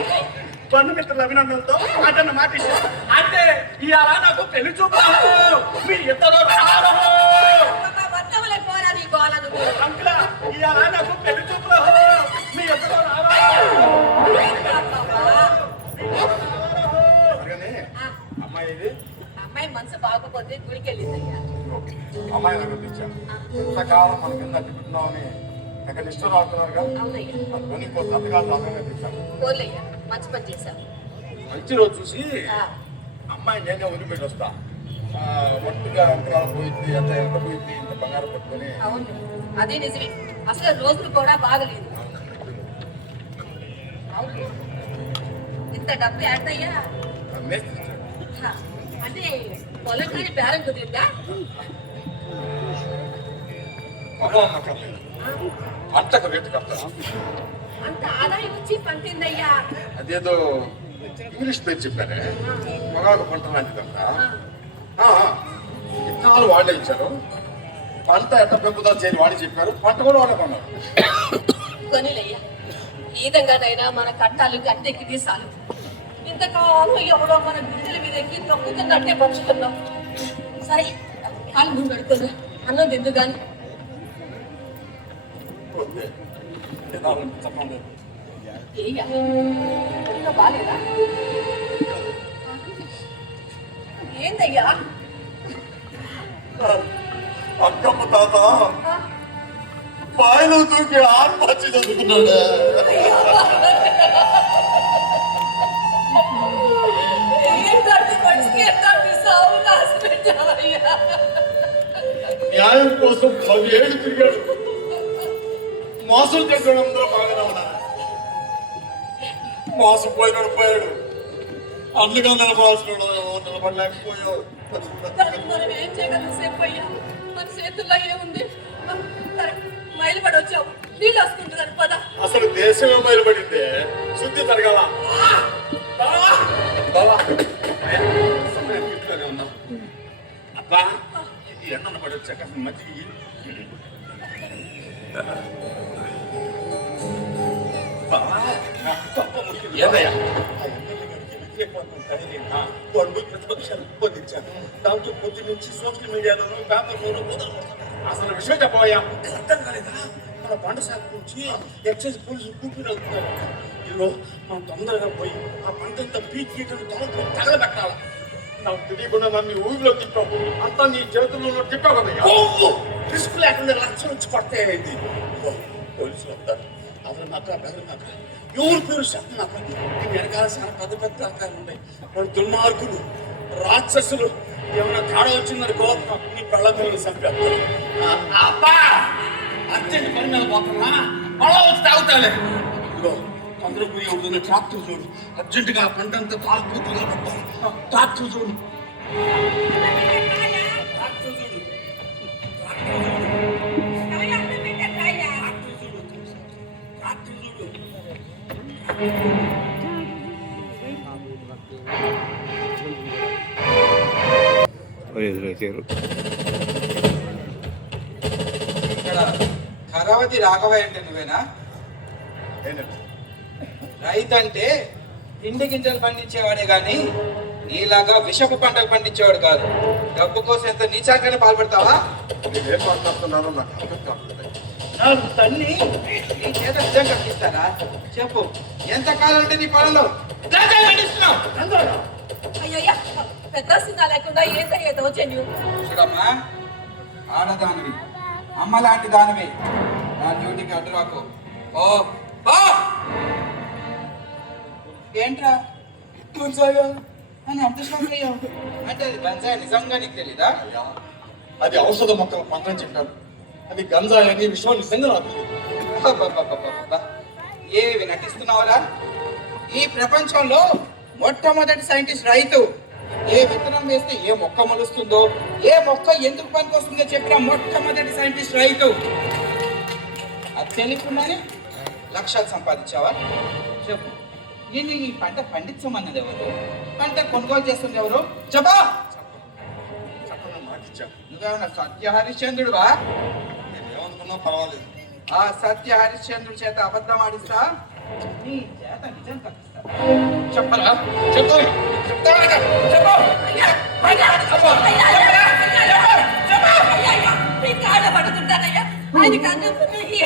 బంధుమిత్రుల అభినందనలతో అతను మాట ఇచ్చారు. అంటే ఇవాళ నాకు పెళ్లి చూపుతాను, మీ ఇద్దరు రారు. పోరా నీ గోల నువ్వు. అంకులా ఇవాళ నాకు పెళ్లి చూపులు, మీ ఇద్దరు రారు. అందుకని అమ్మాయి ఇది అమ్మాయి మనసు బాగోపోతే గుడికి వెళ్ళిందయ్యా. అమ్మాయి నాకు తెచ్చాను. ఇంతకాలం మన కింద అడ్డుకుంటున్నామని ఎక్కడ ఇష్టం రావుతున్నారుగా, అవునయ్యా, అందుకని ఇంకో సంతకాలు అమ్మాయిగా తెచ్చాను. కోర్లయ్యా, మంచి పని చేశావు. మంచి రోజు చూసి అమ్మాయి నేనే వదిలిపెట్టి వస్తా. ఒట్టుగా అంతరాలు పోయింది, ఎంత ఎంత పోయింది, ఇంత బంగారం పట్టుకొని. అవును, అదే నిజమే. అసలు రోజులు కూడా బాగలేదు. అవును, ఇంత డబ్బు ఏంటయ్యా? మేస్త్రి ఇచ్చాడు. అంటే పొలం కానీ బేరం కుదిరిందా? పొలం అమ్మక్కర్లేదు, పంటకు రేటు కడతా. అంత ఆదాయం వచ్చి పంటిందయ్యా. అదేదో ఇంగ్లీష్ పేరు చెప్పానే, పొగాకు పంట లాంటిదంతా. విత్తనాలు వాళ్ళే ఇచ్చారు, పంట ఎట్ట పెంపుదల చేయని వాళ్ళు చెప్పారు, పంట కూడా వాళ్ళే కొన్నారు. కొనిలయ్యా, ఈ విధంగానైనా మన కట్టాలు గట్టెక్కి తీసాలు. ఇంతకాలం ఎవడో మన గుండెల మీద ఎక్కి తొక్కుతున్నట్టే పంచుతున్నాం. సరే, కాళ్ళు ముందు పెడుతున్నా, అన్నం తిందు గాని. చెప్పండి, ఏయ్యా, ఇంకా బాగాలేదా? ఏందయ్యా? అక్కమ్మ తాత బాయిలో దూకి ఆత్మహత్య చదువుకున్నాడు. న్యాయం కోసం 10 ఏళ్ళు తిరిగాడు. మోసం చేసిన అందరూ బాగానే ఉన్నారు, మోసపోయినాడు పోయాడు. అందుగా నిలబడాల్సిన నిలబడలేకపోయావు. మనం ఏం చేయగలం సేపు అయ్యా, మన చేతుల్లో ఏముంది? మైలుపడి వచ్చావు, నీళ్ళు వస్తుంటుంది పద. అసలు దేశమే మైలుపడింది, శుద్ధి జరగాల. అబ్బా ఈ ఎండ పడి వచ్చాక మజ్జిగి ఏదయ్యా వాళ్ళు ప్రతిపక్షాలు పొందించారు దాంతో పొద్దు నుంచి సోషల్ మీడియాలోనూ పేపర్లోనూ అసలు విషయం చెప్పబోయా అర్థం కాలేదా మన పంట శాఖ నుంచి ఎక్సైజ్ పోలీసులు కూర్చుని వెళ్తున్నారు ఇదిగో మనం తొందరగా పోయి ఆ పంట అంతా పీకి తగలబెట్టాలి నాకు తెలియకుండా నన్ను ఊరిలో తిప్పావు అంతా నీ చేతుల్లో తిప్పావు కదయ్యా రిస్క్ లేకుండా లక్షలు వచ్చి పడతాయి పోలీసులు వస్తారు అదనమాక బెదరమాక ఎవరు పేరు చెప్పమాక నేను వెనకాల చాలా పెద్ద పెద్ద ఆకారం ఉన్నాయి వాళ్ళు దుర్మార్గులు రాక్షసులు ఏమైనా తేడా వచ్చిందనుకో నీ పళ్ళ చంపేస్తారు అబ్బా అర్జెంట్ పని మీద పోతున్నా పళ్ళ వచ్చి తాగుతాలే ఇదిగో తొందర పోయి అవుతున్న ట్రాక్టర్ చూడు అర్జెంటుగా ఆ పంట అంతా తాగుతుగా పెట్టాలి ట్రాక్టర్ చూడు ట్రాక్టర్ చూడు ఎదురొచ్చారు. ఇక్కడ కరావతి రాఘవయ్య అంటే నువ్వేనా? రైతు అంటే తిండి గింజలు పండించేవాడే గాని నీలాగా విషపు పంటలు పండించేవాడు కాదు. డబ్బు కోసం ఎంత నీచాకనే పాల్పడతావా? నేనేం మాట్లాడుతున్నానో నాకు అర్థం కావట్లేదు. నాకు తల్లి నీ చేత నిజం కట్టిస్తారా? చెప్పు, ఎంతకాలం ఉంటే నీ పొలంలో అయ్యయ్యా పెద్ద సినిమా లేకుండా ఏదో చెయ్యు. చూడమ్మా, ఆడదానివి, అమ్మ లాంటి దానివి, నా డ్యూటీకి అడ్డు రాకు. ఓ ఏంట్రా అని అంత షాక్ అయ్యావు? అంటే అది గంజాయి నిజంగా నీకు తెలీదా? అది ఔషధ మొక్కల పంట అని చెప్పారు. అది గంజాయి అని విషయం నిజంగా నాకు తెలియదు. అబ్బబ్బబ్బబ్బబ్బ. ఏవి నటిస్తున్నావురా? ఈ ప్రపంచంలో మొట్టమొదటి సైంటిస్ట్ రైతు. ఏ విత్తనం వేస్తే ఏ మొక్క మొలుస్తుందో, ఏ మొక్క ఎందుకు పనికొస్తుందో చెప్పిన మొట్టమొదటి సైంటిస్ట్ రైతు. అది తెలియకుండానే లక్షలు సంపాదించావా? చెప్పు, నేను ఈ పంట పండించమన్నది ఎవరు? పంట కొనుగోలు చేస్తుంది ఎవరు? చెప్పా. చెప్పని మాట ఇచ్చాను. నువ్వేమన్నా సత్య హరిశ్చంద్రుడువా? నేను ఏమనుకున్నా పర్వాలేదు. ఆ సత్య హరిశ్చంద్రుడి చేత అబద్ధం ఆడిస్తా, నీ చేత నిజం తప్పిస్తా. చెప్పరా? చెప్పు.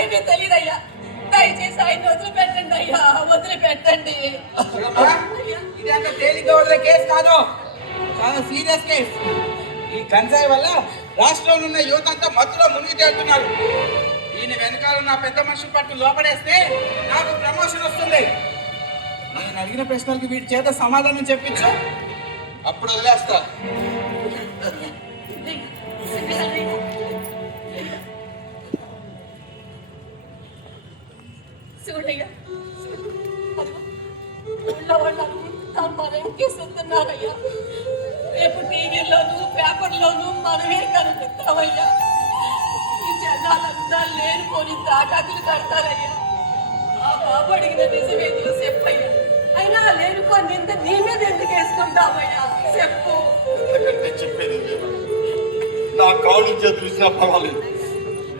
ఏమీ తెలియదయ్యా, దయచేసి ఆయన వదిలిపెట్టండి అయ్యా, వదిలిపెట్టండి. ఇది అంత తేలిగ్గా వదిలే కేసు కాదు, చాలా సీరియస్ కేసు. ఈ గంజాయి వల్ల రాష్ట్రంలో ఉన్న యువత అంతా మత్తులో మునిగి తేలుతున్నారు. ఈయన వెనకాల నా పెద్ద మనుషులు పట్టు లోపడేస్తే నాకు ప్రమోషన్ వస్తుంది. నేను అడిగిన ప్రశ్నలకు వీటి చేత సమాధానం చెప్పించు, అప్పుడు వదిలేస్తా. చూడయ్యా, ఊళ్ళో వాళ్ళంతా మనకేస్తున్నారయ్యా. రేపు టీవీలోను పేపర్లోను మనమే కనిపిస్తామయ్యా. ఈ జనాలంతా లేనిపోని తాకాతులు కడతారయ్యా. ఆ బాబు అడిగిన నిజమేదో చెప్పయ్యా. అయినా లేనుకో నింద నీ మీద ఎందుకు వేసుకుంటామయ్యా? చెప్పు. ఎందుకంటే చెప్పేది లేదు. నా కాళ్ళు చేతులు ఇచ్చినా పర్వాలేదు,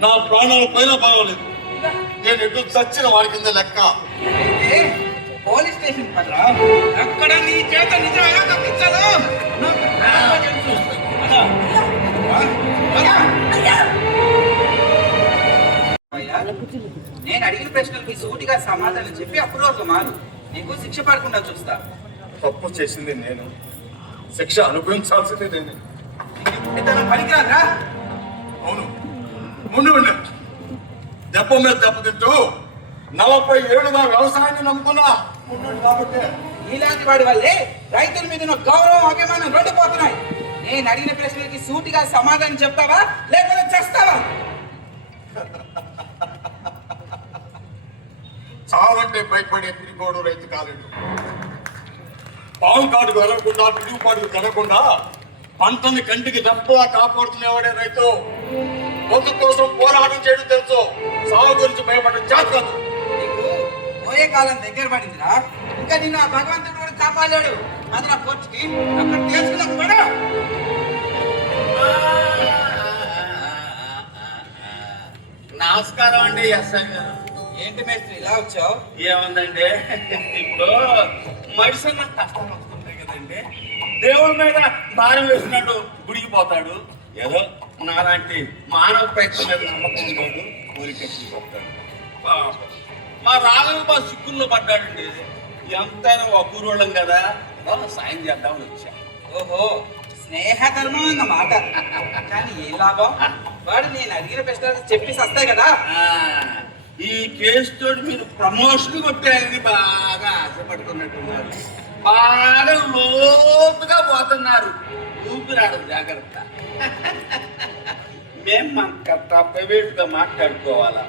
నా ప్రాణాలు పోయినా పర్వాలేదు. నేను ఎటు చచ్చిన వాడి కింద లెక్క. అయితే పోలీస్ స్టేషన్ పడరా, అక్కడ నీ చేత నిజం ఎలా తప్పించాలో నాకు బాగా తెలుసు. నేను అడిగిన ప్రశ్నలకి సూటిగా సమాధానం చెప్పి అప్పుడు ఒక మారు నీకు శిక్ష పడకుండా చూస్తా. తప్పు చేసింది నేను, శిక్ష అనుభవించాల్సింది నేను. ఇతను పనికిరారా? అవును, ముందు ఉండే దెబ్బ మీద దెబ్బతింటూ 40 ఏళ్ళుగా వ్యవసాయాన్ని నమ్ముకున్నా ఉన్నాడు కాబట్టి ఇలాంటి వాడి వల్లే రైతుల మీద ఉన్న గౌరవం అభిమానం రెండు పోతున్నాయి. నేను అడిగిన ప్రశ్నలకి సూటిగా సమాధానం చెప్తావా లేకపోతే చేస్తావా? చావంటే భయపడే పిరిగోడు రైతు కాలేడు. పావు కాడుకు వెళ్ళకుండా, పిడుగుపాటుకు కలగకుండా పంటని కంటికి రెప్పలా కాపాడుతునేవాడే రైతు. పొద్దు కోసం పోరాటం చేయడం తెలుసు, సాగు గురించి భయపడే జాతి కాదు. నీకు పోయే కాలం దగ్గర పడిందిరా, ఇంకా నిన్ను ఆ భగవంతుడు కూడా కాపాడాడు. అది నా కోర్టుకి అక్కడ తెలుసుకున్నా కూడా నమస్కారం అండి ఎస్ఐ గారు. ఏంటి మేస్త్రి ఇలా వచ్చావు? ఏముందండి, ఇప్పుడు మనిషి నాకు కష్టాలు వస్తుంటాయి కదండి. దేవుడి మీద భారం వేసినట్టు గుడికి పోతాడు. ఏదో నాలాంటి మానవ ప్రయత్నం మీద నమ్మకం ఉంటాడు, ఊరికెత్తి పోతాడు. మా రాఘవ బాబు చిక్కుల్లో పడ్డాడండి. ఎంతైనా ఒక్కూరోళ్ళం కదా, సాయం చేద్దామని వచ్చా. ఓహో, స్నేహధర్మం అన్నమాట. కానీ ఏం లాభం? వాడు నేను అడిగిన ప్రశ్నలు చెప్పేసి వస్తాయి కదా. ఈ కేసు తోటి మీరు ప్రమోషన్ కొట్టారని బాగా ఆశపడుతున్నట్టున్నారు. బాగా లోతుగా పోతున్నారు. ఊపిరాడదు, జాగ్రత్త. మేము మన ప్రైవేట్గా మాట్లాడుకోవాలా?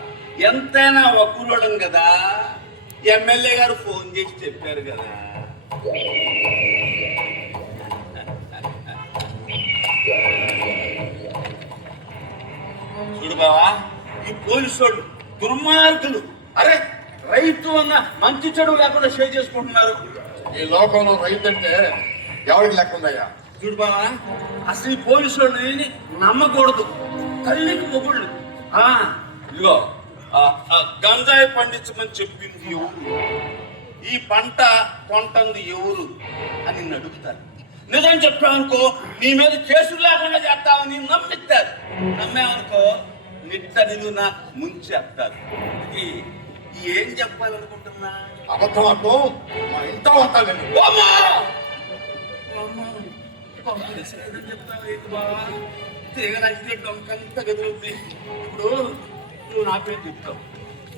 ఎంతైనా ఒక్కరోడం కదా. ఎమ్మెల్యే గారు ఫోన్ చేసి చెప్పారు కదా. చూడు బావా, ఈ పోలీసు వాళ్ళు దుర్మార్గులు. అరే, రైతు అన్న మంచి చెడు లేకుండా షేర్ చేసుకుంటున్నారు. ఈ లోకంలో రైతు అంటే ఎవరికి లెక్క ఉందయ్యా? చూడు బావా, అసలు ఈ పోలీసు వాళ్ళని నమ్మకూడదు. తల్లికి మొగుళ్ళు. ఇదిగో గంజాయి పండించమని చెప్పింది ఎవరు, ఈ పంట కొంటుంది ఎవరు అని నిన్ను అడుగుతారు. నిజం చెప్పామనుకో నీ మీద కేసులు లేకుండా చేస్తామని నమ్మిస్తారు. నమ్మేమనుకో నిట్ట నిలున ముంచేస్తారు. ఏం చెప్పాలనుకుంటున్నా? అబద్ధం అంటూ మా ఇంట్లో ఉంటాను నేను. డొంకంతా గదులుద్ది. ఇప్పుడు నువ్వు నా పేరు చెప్తావు,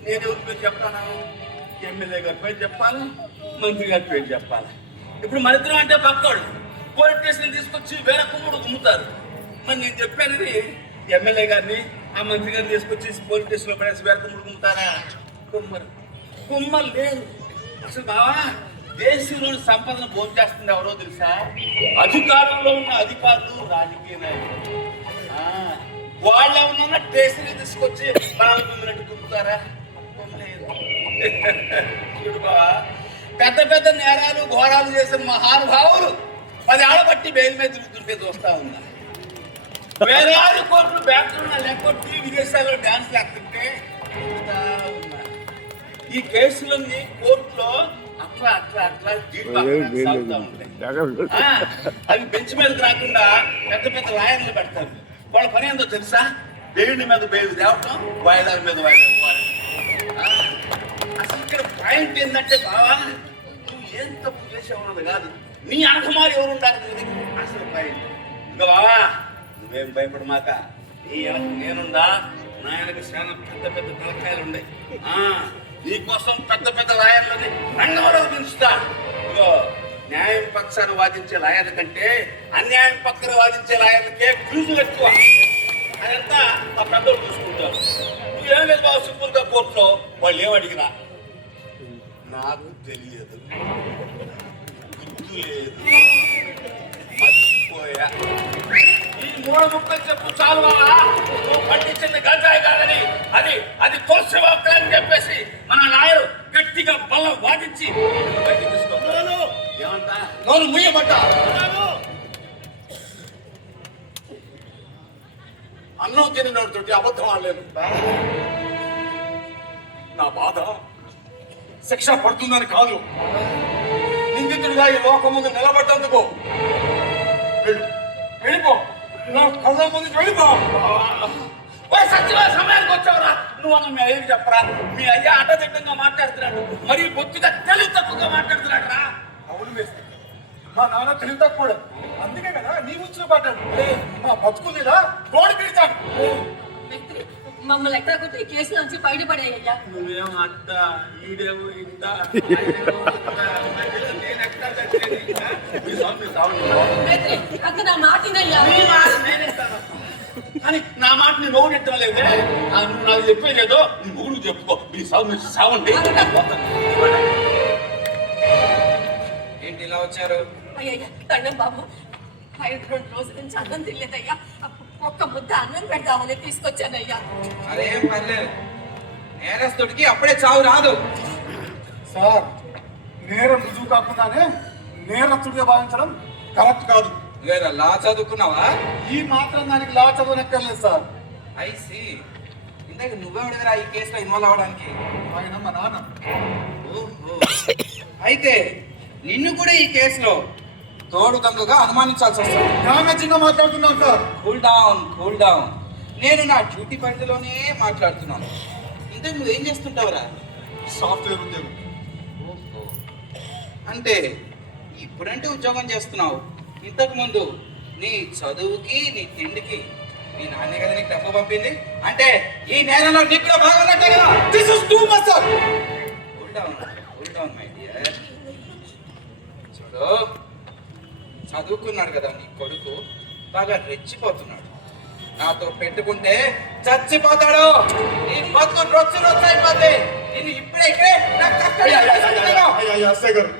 నేను ఎవరి పేరు చెప్తాను? ఎమ్మెల్యే గారి పేరు చెప్పాలా, మంత్రి గారి పేరు చెప్పాలా? ఇప్పుడు మన ఇద్దరం అంటే పక్కోడు పోలీస్ స్టేషన్ తీసుకొచ్చి వేరే కుమ్ముడు గుమ్ముతారు. మరి నేను చెప్పానని ఎమ్మెల్యే గారిని ఆ మంత్రి గారిని తీసుకొచ్చి పోలీస్ స్టేషన్ లో పడేసి వేరే కుమ్ముడు గుమ్ముతారా? కుమ్మరు లేదు. అసలు బావా, దేశంలోని సంపదను భోంచేస్తుంది ఎవరో తెలుసా? అధికారంలో ఉన్న అధికారులు, రాజకీయ నాయకులు. వాళ్ళు ఏమన్నా స్టేషన్ తీసుకొచ్చి ప్రాణాలు పొందినట్టు గుమ్ముతారా? చూడు బావా, పెద్ద పెద్ద నేరాలు ఘోరాలు చేసిన మహానుభావులు 10 ఏళ్ల బట్టి బెయిల్ మీద తిరుగుతుంటే చూస్తా ఉన్నా. వేలాది కోట్లు బ్యాంకులు లేకొట్టి విదేశాల్లో డాన్స్ లేకుంటే చూస్తా ఉన్నా. ఈ కేసులన్నీ కోర్టులో అట్లా అట్లా అట్లా సాగుతా ఉంటాయి. అవి బెంచ్ మీదకి రాకుండా పెద్ద పెద్ద లాయర్లు పెడతారు. వాళ్ళ పని ఏందో తెలుసా? బెయిల్ మీద బెయిల్ తేవటం, వాయిదాల మీద వాయిదాలు. అసలు ఇక్కడ పాయింట్ ఏంటంటే బావా, నువ్వు ఏం తప్పు చేసావున్నది కాదు, నీ అనకమాలు ఎవరు ఉండాలి అసలు పాయింట్. ఇంకా బావా, నువ్వేం భయపడమాక. నీ వెనక నేనుందా? నా వెనక చాలా పెద్ద పెద్ద తలకాయలు ఉన్నాయి. నీకోసం పెద్ద పెద్ద లాయర్లని రంగంలో పెంచుతా. ఇగో, న్యాయం పక్షాన్ని వాదించే లాయర్ల కంటే అన్యాయం పక్కన వాదించే లాయర్లకే ఫీజులు ఎక్కువ. అదంతా ఆ పెద్దలు చూసుకుంటారు. నువ్వేం లేదు బాబు, సింపుల్గా కోర్టులో వాళ్ళు ఏమడిగినా నాకు తెలియదు, గుర్తు లేదు, మర్చిపోయా. ఈ 3 ముక్కలు చెప్పు చాలు. నువ్వు పండించింది గంజాయి కాదని, అది తులసి వాక్కలని చెప్పేసి మన లాయరు గట్టిగా బల్ల వాదించి బయటికి తీసుకున్నాను. ఏమంటా? నోరు ముయ్యబట్ట. అన్నం తినతోటి అబద్ధం ఆడలేను. నా బాధ శిక్ష పడుతుందని కాదు, నిందితుడిగా ఈ లోకం ముందు నిలబడ్డందుకు. వెళ్ళిపో, నా కళ్ళ ముందు వెళ్ళిపో. సత్యమే సమయానికి వచ్చావురా. నువ్వు అన్న మీ అయ్యకి చెప్పరా, మీ అయ్య అడ్డదిడ్డంగా మాట్లాడుతున్నాడు, మరి బొత్తిగా తెలివి తక్కువగా మాట్లాడుతున్నాడు రా. అవును వేస్తే మా నాన్న తెలివి తక్కువ, అందుకే కదా నీ ముచ్చులో పడ్డాడు. మా బతుకులేదా కోడి పిలిచాడు. మమ్మల్ని ఎక్కడ కొట్టి ఈ కేసు నుంచి బయటపడేయ్యా. నువ్వేం అట్ట, ఈడేమో ఇంత, అక్క నా మాటినయ్యా. కానీ నా మాట నీ మొగుడు ఎట్టడం లేదే. నువ్వు నాకు చెప్పేదేదో నీ మొగుడు చెప్పుకో. మీ సావండి. ఏంటి ఇలా వచ్చారు? అయ్యయ్యా, దండం బాబు, 5 రోజుల నుంచి అన్నం తినలేదయ్యా. ఒక్క ముద్ద అన్నం పెడదామని తీసుకొచ్చానయ్యా. అదేం పర్లేదు, నేరస్తుడికి అప్పుడే చావు రాదు. సార్, నేరం రుజువు కాకుండానే నేరస్తుడిగా భావించడం కరెక్ట్ కాదు. వేరే లా చదువుకున్నావా? ఈ మాత్రం దానికి లా చదవనక్కర్లేదు సార్. ఐసి ఇందాక నువ్వే ఉండేదిరా ఈ కేసులో ఇన్వాల్వ్ అవ్వడానికి. ఆయన మా నాన్న. ఓహో. అయితే నిన్ను కూడా ఈ కేసులో తోడు దొంగగా అనుమానించాల్సి వస్తుంది. డ్యామేజింగ్ మాట్లాడుతున్నాను సార్. Cool down. నేను నా డ్యూటీ పరిధిలోనే మాట్లాడుతున్నాను. ఇంతకు నువ్వేం చేస్తుంటావురా? సాఫ్ట్వేర్ ఉద్యోగం. ఓహో. అంటే ఇప్పుడంటే ఉద్యోగం చేస్తున్నావు, ఇంతకు ముందు నీ చదువుకి నీ తిండికి మీ నాన్నే కదా నీకు డబ్బు పంపింది. అంటే ఈ నేలలో నీకు కూడా బాగున్నట్టే కదా. This is too much sir. Cool down my dear. చూడు, చదువుకున్నాడు కదా నీ కొడుకు, బాగా రెచ్చిపోతున్నాడు. నాతో పెట్టుకుంటే చచ్చిపోతాడు. నీ బతుకు రొచ్చు అయిపోతే నేను ఇప్పుడే ఇక్కడే ఎస్ఐ గారు,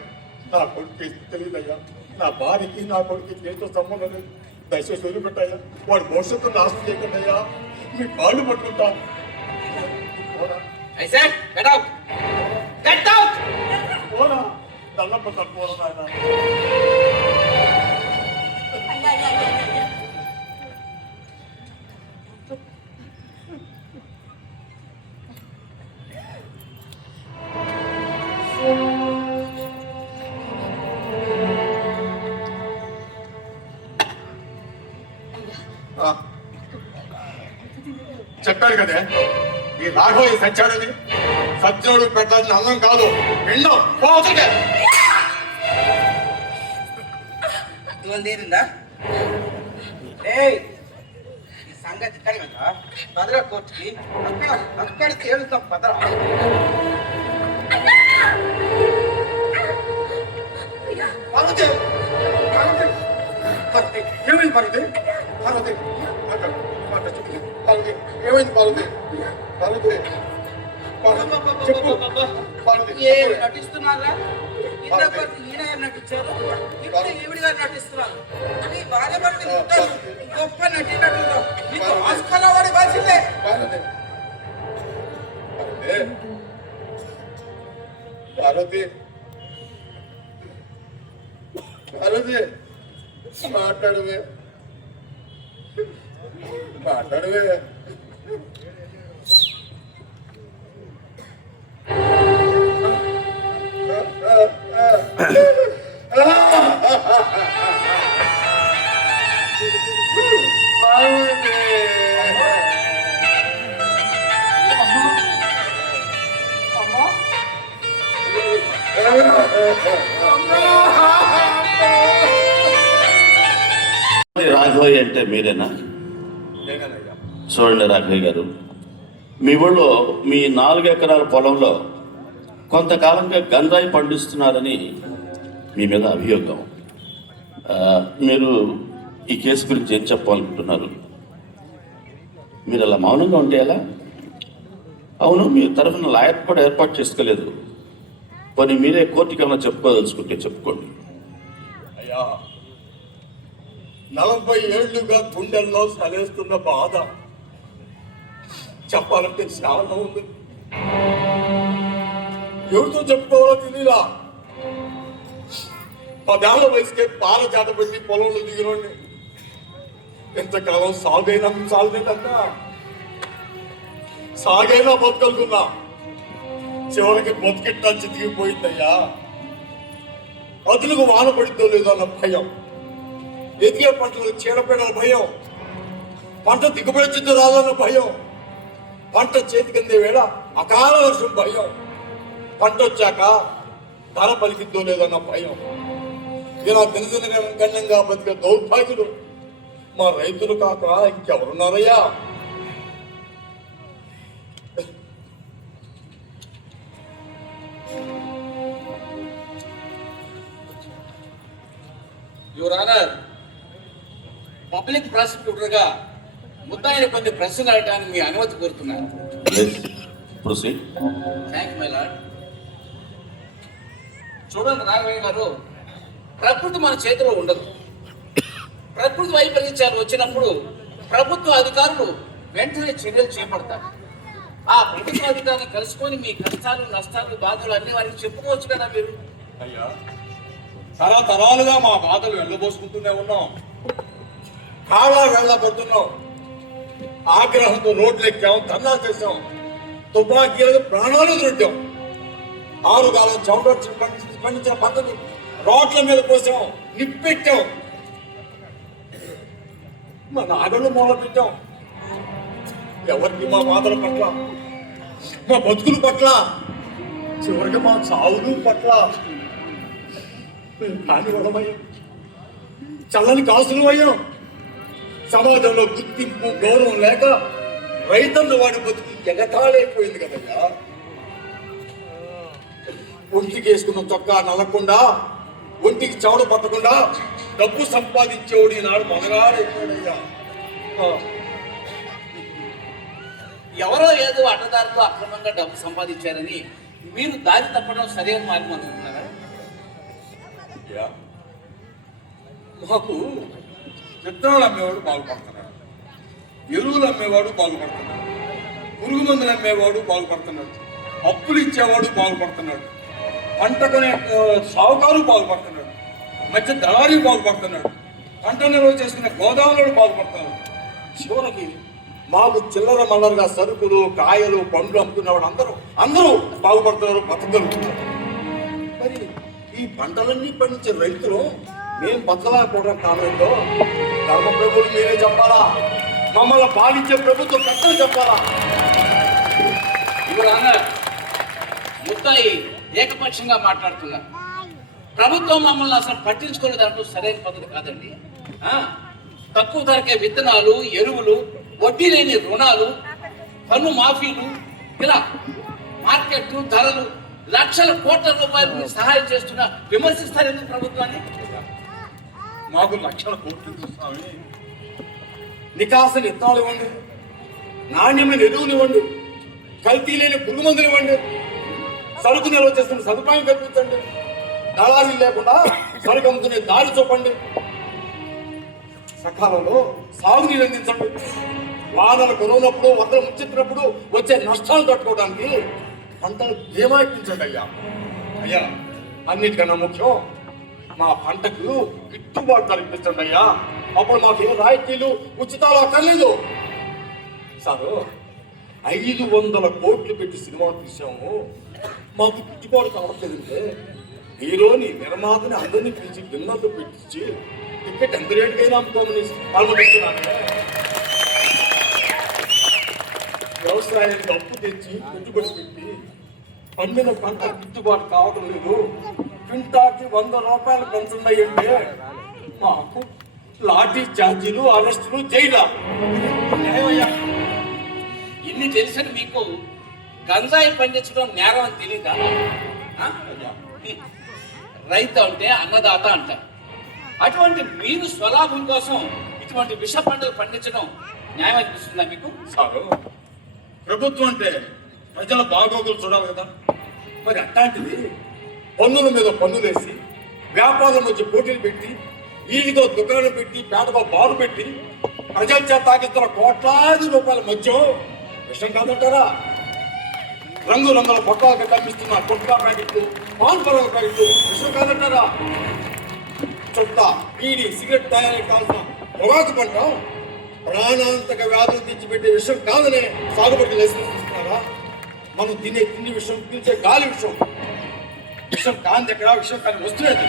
నా కొడుకు తెలియదయ్యా. నా భార్యకి నా కొడుకు దేంతో సంబంధం లేదు. దయచేసి వదిలిపెట్టాయా. వాడు భవిష్యత్తు నాశనం చేయకండి అయ్యా. మీ కాళ్ళు పట్టుకుంటా. అయితే గెట్ అవుట్. పోనా దండం పట్టాను. పోనా నాయన. అయ్యా, అయ్యా, అయ్యా, అయ్యా. చెప్పాడు కదే ఈ రాఘవయ్య సచ్చాడని. సత్యుడు పెట్టాల్సిన అన్నం కాదు ఎండో పోతుంటే. తీరిందా? ఏయ్, ఈ సంగతి ఇక్కడ కదా భద్ర కోర్టుకి అక్కడ తేలుతాం భద్ర. పార్వతి, పార్వతి, పార్వతి, ఏమైంది పార్వతి? పార్వతి చెప్పు. పార్వతి ఏమైంది? పార్వతి, పార్వతి, చెప్పు. పార్వతి నటిస్తున్నారా? ఈయన నటించారు, ఇప్పుడు ఈవిడి గారు నటిస్తున్నారు. మీ భార్య భర్తలు ఇద్దరు గొప్ప నటినట్లు మీకు ఆస్కార్ అవార్డు ఇవ్వాల్సిందే. పార్వతి, పార్వతి, పార్వతి, మాట్లాడవే, మాట్లాడవే. రాఘవయ్య అంటే మీరేనా? నేనేనయ్యా. చూడండి రాఘవయ్య గారు, మీ ఊళ్ళో మీ 4 ఎకరాల పొలంలో కొంతకాలంగా గంజాయి పండిస్తున్నారని మీ మీద అభియోగం. మీరు ఈ కేసు గురించి ఏం చెప్పాలనుకుంటున్నారు? మీరు అలా మౌనంగా ఉంటే ఎలా? అవును, మీ తరఫున లాయర్ కూడా ఏర్పాటు చేసుకోలేదు. పోనీ మీరే కోర్టుకి ఏమైనా చెప్పుకోదలుచుకుంటే చెప్పుకోండి. అయ్యా, 40 ఏళ్లుగా గుండెల్లో సలేస్తున్న బాధ చెప్పాలంటే చాలా ఉంది. ఎవరితో చెప్పుకోవాలో తెలియలా. 10 ఏళ్ల వయసుకే పాల చేత పెట్టి పొలంలో దిగినండి. ఎంతకాలం సాగైనా సాగలేదన్నా, సాగైనా బతకలుకున్నా. చివరికి బతికిట్టా చితికిపోయిందయ్యా. అదులకు వాన పడిద్దో లేదో అన్న భయం, ఎదిగే పంటలకు చీడపీడల భయం, పంట దిగుబడి వచ్చిందో రాదన్న భయం, పంట చేతికిందే వేళ అకాల వర్షం భయం, పంట వచ్చాక ధర పలికిద్దో లేదన్న భయం. ఇలా దినదిన గణ్యంగా బతికే దౌర్భాగ్యులు మా రైతులు కాక ఇంకెవరున్నారయ్యా? యువర్ ఆనర్, పబ్లిక్ ప్రాసిక్యూటర్ గా ముద్దాయిన కొన్ని ప్రశ్నలు అడగడానికి మీ అనుమతి కోరుతున్నాను. Proceed. Thank you my lord. చూడండి రాఘవయ్య గారు, ప్రకృతి మన చేతిలో ఉండదు. ప్రకృతి వైపరీత్యాలు వచ్చినప్పుడు ప్రభుత్వ అధికారులు వెంటనే చర్యలు చేపడతారు. ఆ ప్రభుత్వ అధికారులు కలుసుకొని మీ కష్టాలు, నష్టాలు, బాధలు అన్ని వారికి చెప్పుకోవచ్చు కదా మీరు. అయ్యా, తరతరాలుగా మా బాధలు వెళ్ళబోసుకుంటూనే ఉన్నాం, కాలా వెళ్ళబడుతున్నాం. ఆగ్రహంతో రోడ్లు ఎక్కాం, ధర్నాలు చేశాం, తుపాకీలకు ప్రాణాలు దొరికాం. ఆరుగాలం చౌడొచ్చి పండించిన పంటని రోడ్ల మీద పోసాం, నిప్పెట్టాం, మన ఆడలు మొదలు పెట్టాం. ఎవరికి మా బాధల పట్ల, మా బతుకుల పట్ల, చివరికి మా చావులు పట్ల కాని వరమయ్యాం, చల్లని కాసులు అయ్యాం. సమాజంలో గుర్తింపు గౌరవం లేక రైతన్న వాడి బతుకు ఎగతాళైపోయింది కదయ్యా. ఒంటికి వేసుకున్న చొక్కా నలగకుండా, ఒంటికి చౌడ పట్టకుండా డబ్బు సంపాదించేవాడు ఈనాడు మనగాడైపోయాడయ్యా. ఎవరో ఏదో అడ్డదారితో అక్రమంగా డబ్బు సంపాదించారని మీరు దారి తప్పడం సరైన మార్గం అనుకుంటున్నారా? మాకు విత్తనాలు అమ్మేవాడు బాగుపడుతున్నాడు, ఎరువులు అమ్మేవాడు బాగుపడుతున్నాడు, పురుగు మందులు అమ్మేవాడు బాగుపడుతున్నాడు, అప్పులు ఇచ్చేవాడు బాగుపడుతున్నాడు, పంట కొనే సావుకారు బాగుపడుతున్నాడు, మధ్య దళారీ బాగుపడుతున్నాడు, పంట నిల్వ చేసుకునే గోదాములు బాగుపడుతున్నాడు. చివరికి మాకు చిల్లర మల్లరగా సరుకులు, కాయలు, పండ్లు అమ్ముకునేవాడు అందరూ బాగుపడుతున్నారు, బతకగలుగుతున్నారు. మరి ఈ పంటలన్నీ పండించే రైతులు మేము బతకలేకపోవడం కారణంలో ధర్మ ప్రభువులు మీరే చెప్పాలా, మమ్మల్ని పాలించే ప్రభుత్వం పెద్దలు చెప్పాలా? ముత్తాయి ఏకపక్షంగా మాట్లాడుతున్నారు. ప్రభుత్వం మమ్మల్ని అసలు పట్టించుకునే దాంట్లో సరైన పద్ధతి కాదండి. తక్కువ ధరకే విత్తనాలు, ఎరువులు, వడ్డీ లేని రుణాలు, పన్ను మాఫీలు, ఇలా మార్కెట్లు, ధరలు, లక్షల కోట్ల రూపాయలు సహాయం చేస్తున్నా విమర్శిస్తారు ఎందుకు ప్రభుత్వాన్ని? మాకు లక్షల కోట్లు ఇస్తున్నామని నికాసని విత్తనాలు ఇవ్వండి, నాణ్యమైన ఎరువులు ఇవ్వండి, కల్తీ లేని పురుగు మందులు ఇవ్వండి, సరుకు నిల్వ చేస్తున్న సదుపాయం కల్పించండి, దళాలు లేకుండా సరుకు అమ్ముకునే దారి చూపండి, సకాలంలో సాగునీరు అందించండి, వానలు కురవనప్పుడు, వరదలు ముంచెత్తినప్పుడు వచ్చే నష్టాలు తట్టుకోవడానికి పంటలు బీమా ఇప్పించండి అయ్యా. అన్నిటికన్నా ముఖ్యం మా పంటకు గిట్టుబాటు ధర ఇప్పించండి అయ్యా. అప్పుడు మాకు ఏ రాయితీలు, ఉచితాలు అక్కర్లేదు. సారు 500 కోట్లు పెట్టి సినిమా తీసాము, మాకు గిట్టుబాటు కావట్లేదంటే హీరోని, నిర్మాతని అందరినీ పిలిచి భిన్నతో పెట్టించి టికెట్ ఎంత రేటుకైనా అమ్ముకోమని పాల్గొంటున్నాను. వ్యవసాయానికి అప్పు తెచ్చి పెట్టుబడి పెట్టి పండిన పంట గిట్టుబాటు కావడం లేదు, క్వింటాకి 100 రూపాయలు పెంచున్నాయి అంటే మాకు లాఠీ ఛార్జీలు, అరెస్టులు, జైలా. ఇన్ని తెలిసిన మీకు గంజాయి పండించడం నేరం అని తెలియదా? రైతు అంటే అన్నదాత అంటారు. అటువంటి మీరు స్వలాభం కోసం ఇటువంటి విష పంటలు పండించడం న్యాయం అనిపిస్తుందా మీకు? సారు, ప్రభుత్వం అంటే ప్రజల బాగోగులు చూడాలి కదా. మరి అట్లాంటిది పన్నుల మీద పన్నులేసి, వ్యాపారుల మధ్య పోటీలు పెట్టి, వీధిలో దుకాణం పెట్టి, పేటలో బారు పెట్టి, ప్రజల చేత తాగిస్తున్న కోట్లాది రూపాయల మధ్య విషయం కాదంటారా? రంగురంగుల పొట్టాలకు కనిపిస్తున్న గుట్కా ప్యాకెట్లు, పాన్ పరగ ప్యాకెట్లు విషయం కాదంటారా? చుట్ట, బీడి, సిగరెట్ తయారీ కావాల్సిన పొగాకు పంట ప్రాణాంతక వ్యాధులు తెచ్చిపెట్టే విషయం కాదనే సాగుబడికి లైసెన్స్ ఇస్తున్నారా? మనం తినే తిండి విషయం, పీల్చే గాలి విషయం కాని దగ్గర, విషయం కానీ వస్తున్నది.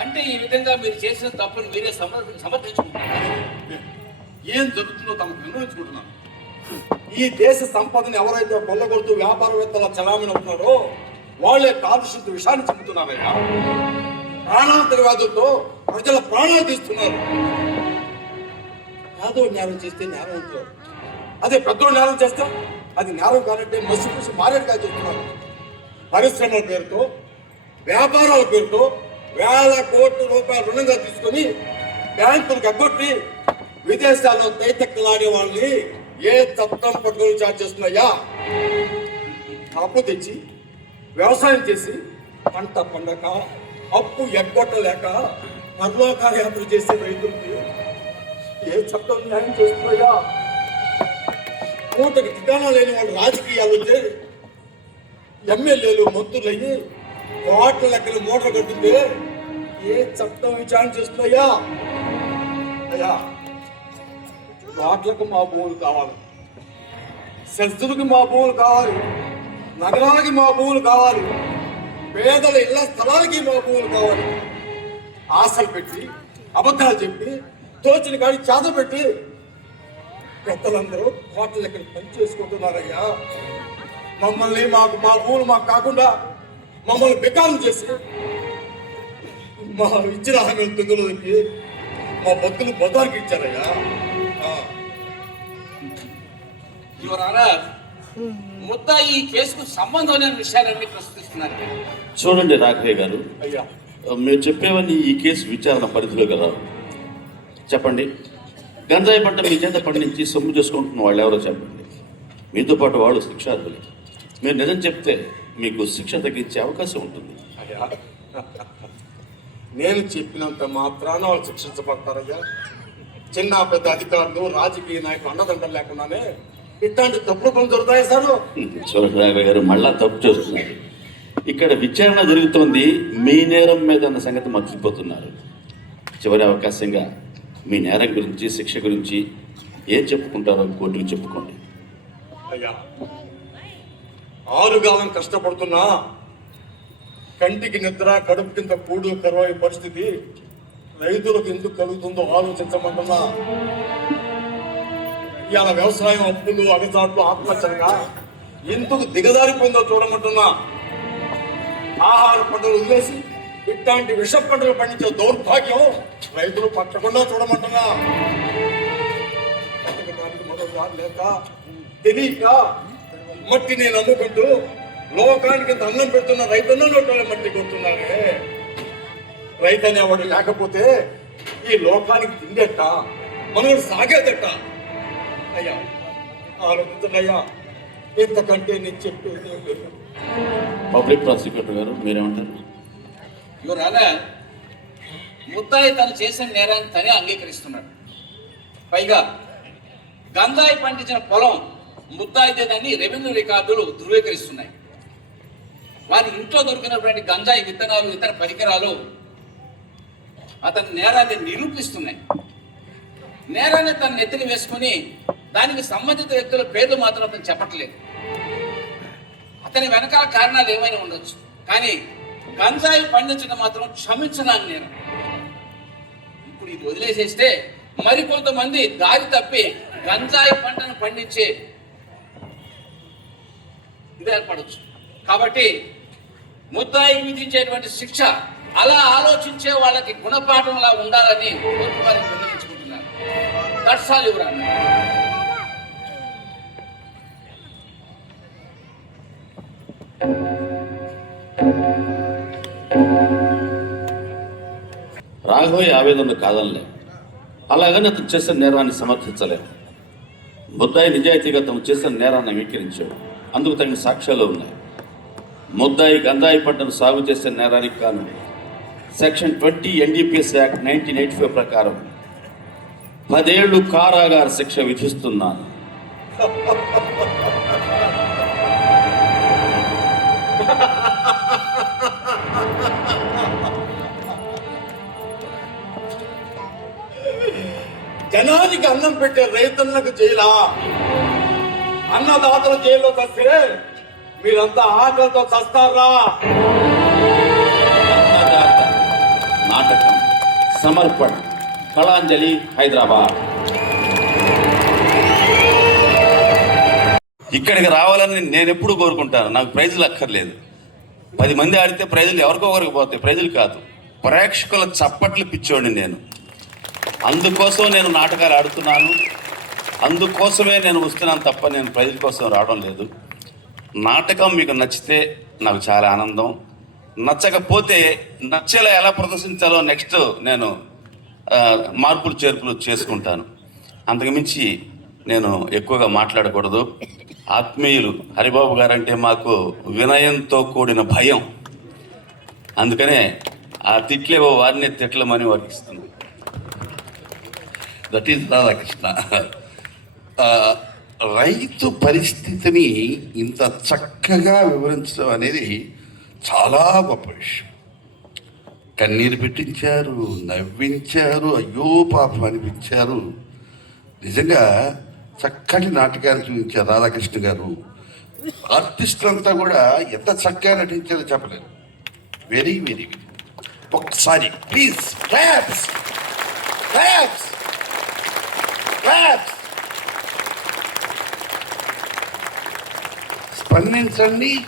అంటే ఈ విధంగా మీరు చేసిన తప్పును మీరే సమర్థించుకుంటున్నారు. ఏం జరుగుతుందో తమకు నిర్ణయించుకుంటున్నాను. ఈ దేశ సంపదని ఎవరైతే కొల్లగొడుతూ వ్యాపారవేత్తల చలామణి అవుతున్నారో వాళ్ళే కాలుష్యంతో విషయాన్ని చెబుతున్నారయ్యా. ప్రాణాంతక వ్యాధులతో ప్రజల ప్రాణాలు తీస్తున్నారు. యాదవ్ నేరం చేస్తే నేరం అవుతారు, అదే పెద్దోడు నేరం చేస్తే అది నేరం కానంటే మసి మారేడుగా చేస్తున్నారు. పరిశ్రమల పేరుతో, వ్యాపారాల పేరుతో వేల కోట్ల రూపాయల రుణంగా తీసుకొని బ్యాంకులకు ఎగ్గొట్టి విదేశాల్లో తైతక్కలాడే వాళ్ళని ఏ చట్టం పట్టుకొని చార్జ్ చేస్తున్నాయా? అప్పు తెచ్చి వ్యవసాయం చేసి పంట పండక, అప్పు ఎగ్గొట్టలేక పర్లోక యాత్ర చేసే రైతులకి ఏ చట్టం న్యాయం చేస్తున్నాయా? మూటకి ఠికానా లేని వాళ్ళు రాజకీయాలు వచ్చి ఎమ్మెల్యేలు, మంత్రులు అయ్యి కోట్ల లెక్కలు మూటలు కట్టితే ఏ చట్టం విచారణ చేస్తున్నాయా? అయ్యా, రోడ్లకు మా భూములు కావాలి, సెస్సులకు మా భూములు కావాలి, నగరాలకి మా భూములు కావాలి, పేదల ఇళ్ల స్థలాలకి మా భూములు కావాలి. ఆశలు పెట్టి అబద్ధాలు చెప్పి తోచిన కాడి చేత పెట్టి పెద్దలందరూ కోట్ల లెక్కలు పనిచేసుకుంటున్నారయ్యా. మమ్మల్ని మా భూములు మాకు కాకుండా మమ్మల్ని బికారం చేసి మా ఇచ్చిన హామీలు తుంగలోకి మా బతుకులు బజార్కి ఇచ్చారయ్యా. యువర్ ఆనర్, ముద్దా ఈ కేసుకు సంబంధం లేని విషయాలన్నీ ప్రశ్నిస్తున్నారు. చూడండి రాఘవయ్య గారు, అయ్యా మీరు చెప్పేవన్నీ ఈ కేసు విచారణ పరిధిలోకి రావు. చెప్పండి, గంజాయి పంట మీ చేత పండించి సొమ్ము చేసుకుంటున్న వాళ్ళు ఎవరో చెప్పండి. మీతో పాటు వాళ్ళు శిక్షార్హులు. మీరు నిజం చెప్తే మీకు శిక్ష తగ్గించే అవకాశం ఉంటుంది. అయ్యా నేను చెప్పినంత మాత్రాన వాళ్ళు శిక్షించబడతారయ్యా. చిన్న పెద్ద అధికారులు రాజకీయ నాయకులు అండదండలు లేకుండానే ఇట్లాంటి తప్పుడు పనులు జరుగుతాయి సార్. చూడండి రాఘవయ్య గారు, మళ్ళా తప్పు చేస్తున్నారు. ఇక్కడ విచారణ జరుగుతోంది, మీ నేరం మీద అన్న సంగతి మర్చిపోతున్నారు. చివరి అవకాశంగా మీ నేరం గురించి, శిక్ష గురించి ఏం చెప్పుకుంటారో కోర్టుకు చెప్పుకోండి. అయ్యా 6 కాలం కష్టపడుతున్నా కంటికి నిద్ర, కడుపు కింద కూడు కరువై పరిస్థితి రైతులకు ఎందుకు కలుగుతుందో ఆలోచించమంటున్నా. ఇవాళ వ్యవసాయం అప్పులు, అగచాట్లు, ఆత్మహత్యలుగా ఎందుకు దిగజారిపోయిందో చూడమంటున్నా. ఆహార పంటలు వదిలేసి ఇట్లాంటి విష పంటలు పండించే దౌర్భాగ్యం రైతులు పట్టకుండా చూడమంటున్నా. బతకడానికి మరో దారి లేక తెలియక మట్టిని నమ్ముకుంటూ లోకానికి అన్నం పెడుతున్న రైతన్న నోట్ల మట్టి కొడుతున్నారే. రైతు అనేవాడు లేకపోతే ఈ లోకానికి తిండెట్ట, మనోడు సాగేదట్ట. అయ్యా ఆలోచించనయ్యా, ఇంతకంటే నేను చెప్పేది ఏం లేదు. పబ్లిక్ ప్రాసిక్యూటర్ గారు మీరేమంటారు? యువర్ ఆనర్, ముద్దాయి తను చేసిన నేరాన్ని తనే అంగీకరిస్తున్నాడు. పైగా గంజాయి పండించిన పొలం ముద్దాయిదేనని రెవెన్యూ రికార్డులు ధృవీకరిస్తున్నాయి. వారి ఇంట్లో దొరికినటువంటి గంజాయి విత్తనాలు, ఇతర పరికరాలు అతని నేరాన్ని నిరూపిస్తున్నాయి. నేరాన్ని తను నెత్తిని వేసుకుని దానికి సంబంధిత వ్యక్తుల పేర్లు మాత్రం అతను చెప్పట్లేదు. అతని వెనకాల కారణాలు ఏమైనా ఉండొచ్చు, కానీ గంజాయి పండించడం మాత్రం క్షమించడానికి నేరం. ఇప్పుడు ఇది వదిలేసేస్తే మరికొంతమంది దారి తప్పి గంజాయి పంటను పండించే ఇది ఏర్పడవచ్చు. కాబట్టి ముద్దాయికి విధించేటువంటి శిక్ష అలా ఆలోచించే వాళ్ళకి గుణపాఠంలా ఉండాలని కోర్టు వారు నిర్ణయించుకుంటున్నారు. That's all your honour. Raghavayya ఆవేదనలు కాదనలేము, అలాగని అతను చేసిన నేరాన్ని సమర్థించలేము. ముద్దాయి నిజాయితీగా తను చేసిన నేరాన్ని అంగీకరించాడు, అందుకు తగిన సాక్ష్యాలు ఉన్నాయి. ముద్దాయి గంజాయి పంటను సాగు చేసే నేరానికి కాను సెక్షన్ 20 NDPS యాక్ట్ 1985 ప్రకారం 10 ఏళ్లు కారాగార శిక్ష విధిస్తున్నాను. జనానికి అన్నం పెట్టే రైతన్నకు జైలా, అన్నదాతలు జైల్లో చస్తే మీరంతా ఆకలితో చస్తారా? అన్నదాత నాటకం సమర్పణ, కళాంజలి, హైదరాబాద్. ఇక్కడికి రావాలని నేను ఎప్పుడు కోరుకుంటాను. నాకు ప్రైజులు అక్కర్లేదు. 10 మంది ఆడితే ప్రైజులు ఎవరికో ఒకరికి పోతాయి, ప్రైజులు కాదు. ప్రేక్షకుల చప్పట్లు పిచ్చోడిని నేను. అందుకోసం నేను నాటకాలు ఆడుతున్నాను, అందుకోసమే నేను వస్తున్నాను తప్ప నేను ప్రైజుల కోసం రావడం లేదు. నాటకం మీకు నచ్చితే నాకు చాలా ఆనందం, నచ్చకపోతే నచ్చేలా ఎలా ప్రదర్శించాలో నెక్స్ట్ నేను మార్పులు చేర్పులు చేసుకుంటాను. అంతకుమించి నేను ఎక్కువగా మాట్లాడకూడదు. ఆత్మీయులు హరిబాబు గారంటే మాకు వినయంతో కూడిన భయం, అందుకనే ఆ తిట్లేవో వారిని తిట్లమని వర్తిస్తుంది. That is Radhakrishna. రైతు పరిస్థితిని ఇంత చక్కగా వివరించడం అనేది చాలా గొప్ప విషయం. కన్నీరు పెట్టించారు, నవ్వించారు, అయ్యో పాపం అనిపించారు. నిజంగా చక్కటి నాటకాన్ని చూపించారు రాధాకృష్ణ గారు. ఆర్టిస్టులంతా కూడా ఎంత చక్కగా నటించారో చెప్పలేరు. Very very very. ఒకసారి ప్లీజ్ క్లాప్స్ క్లాప్స్ క్లాప్స్. స్పందించండి.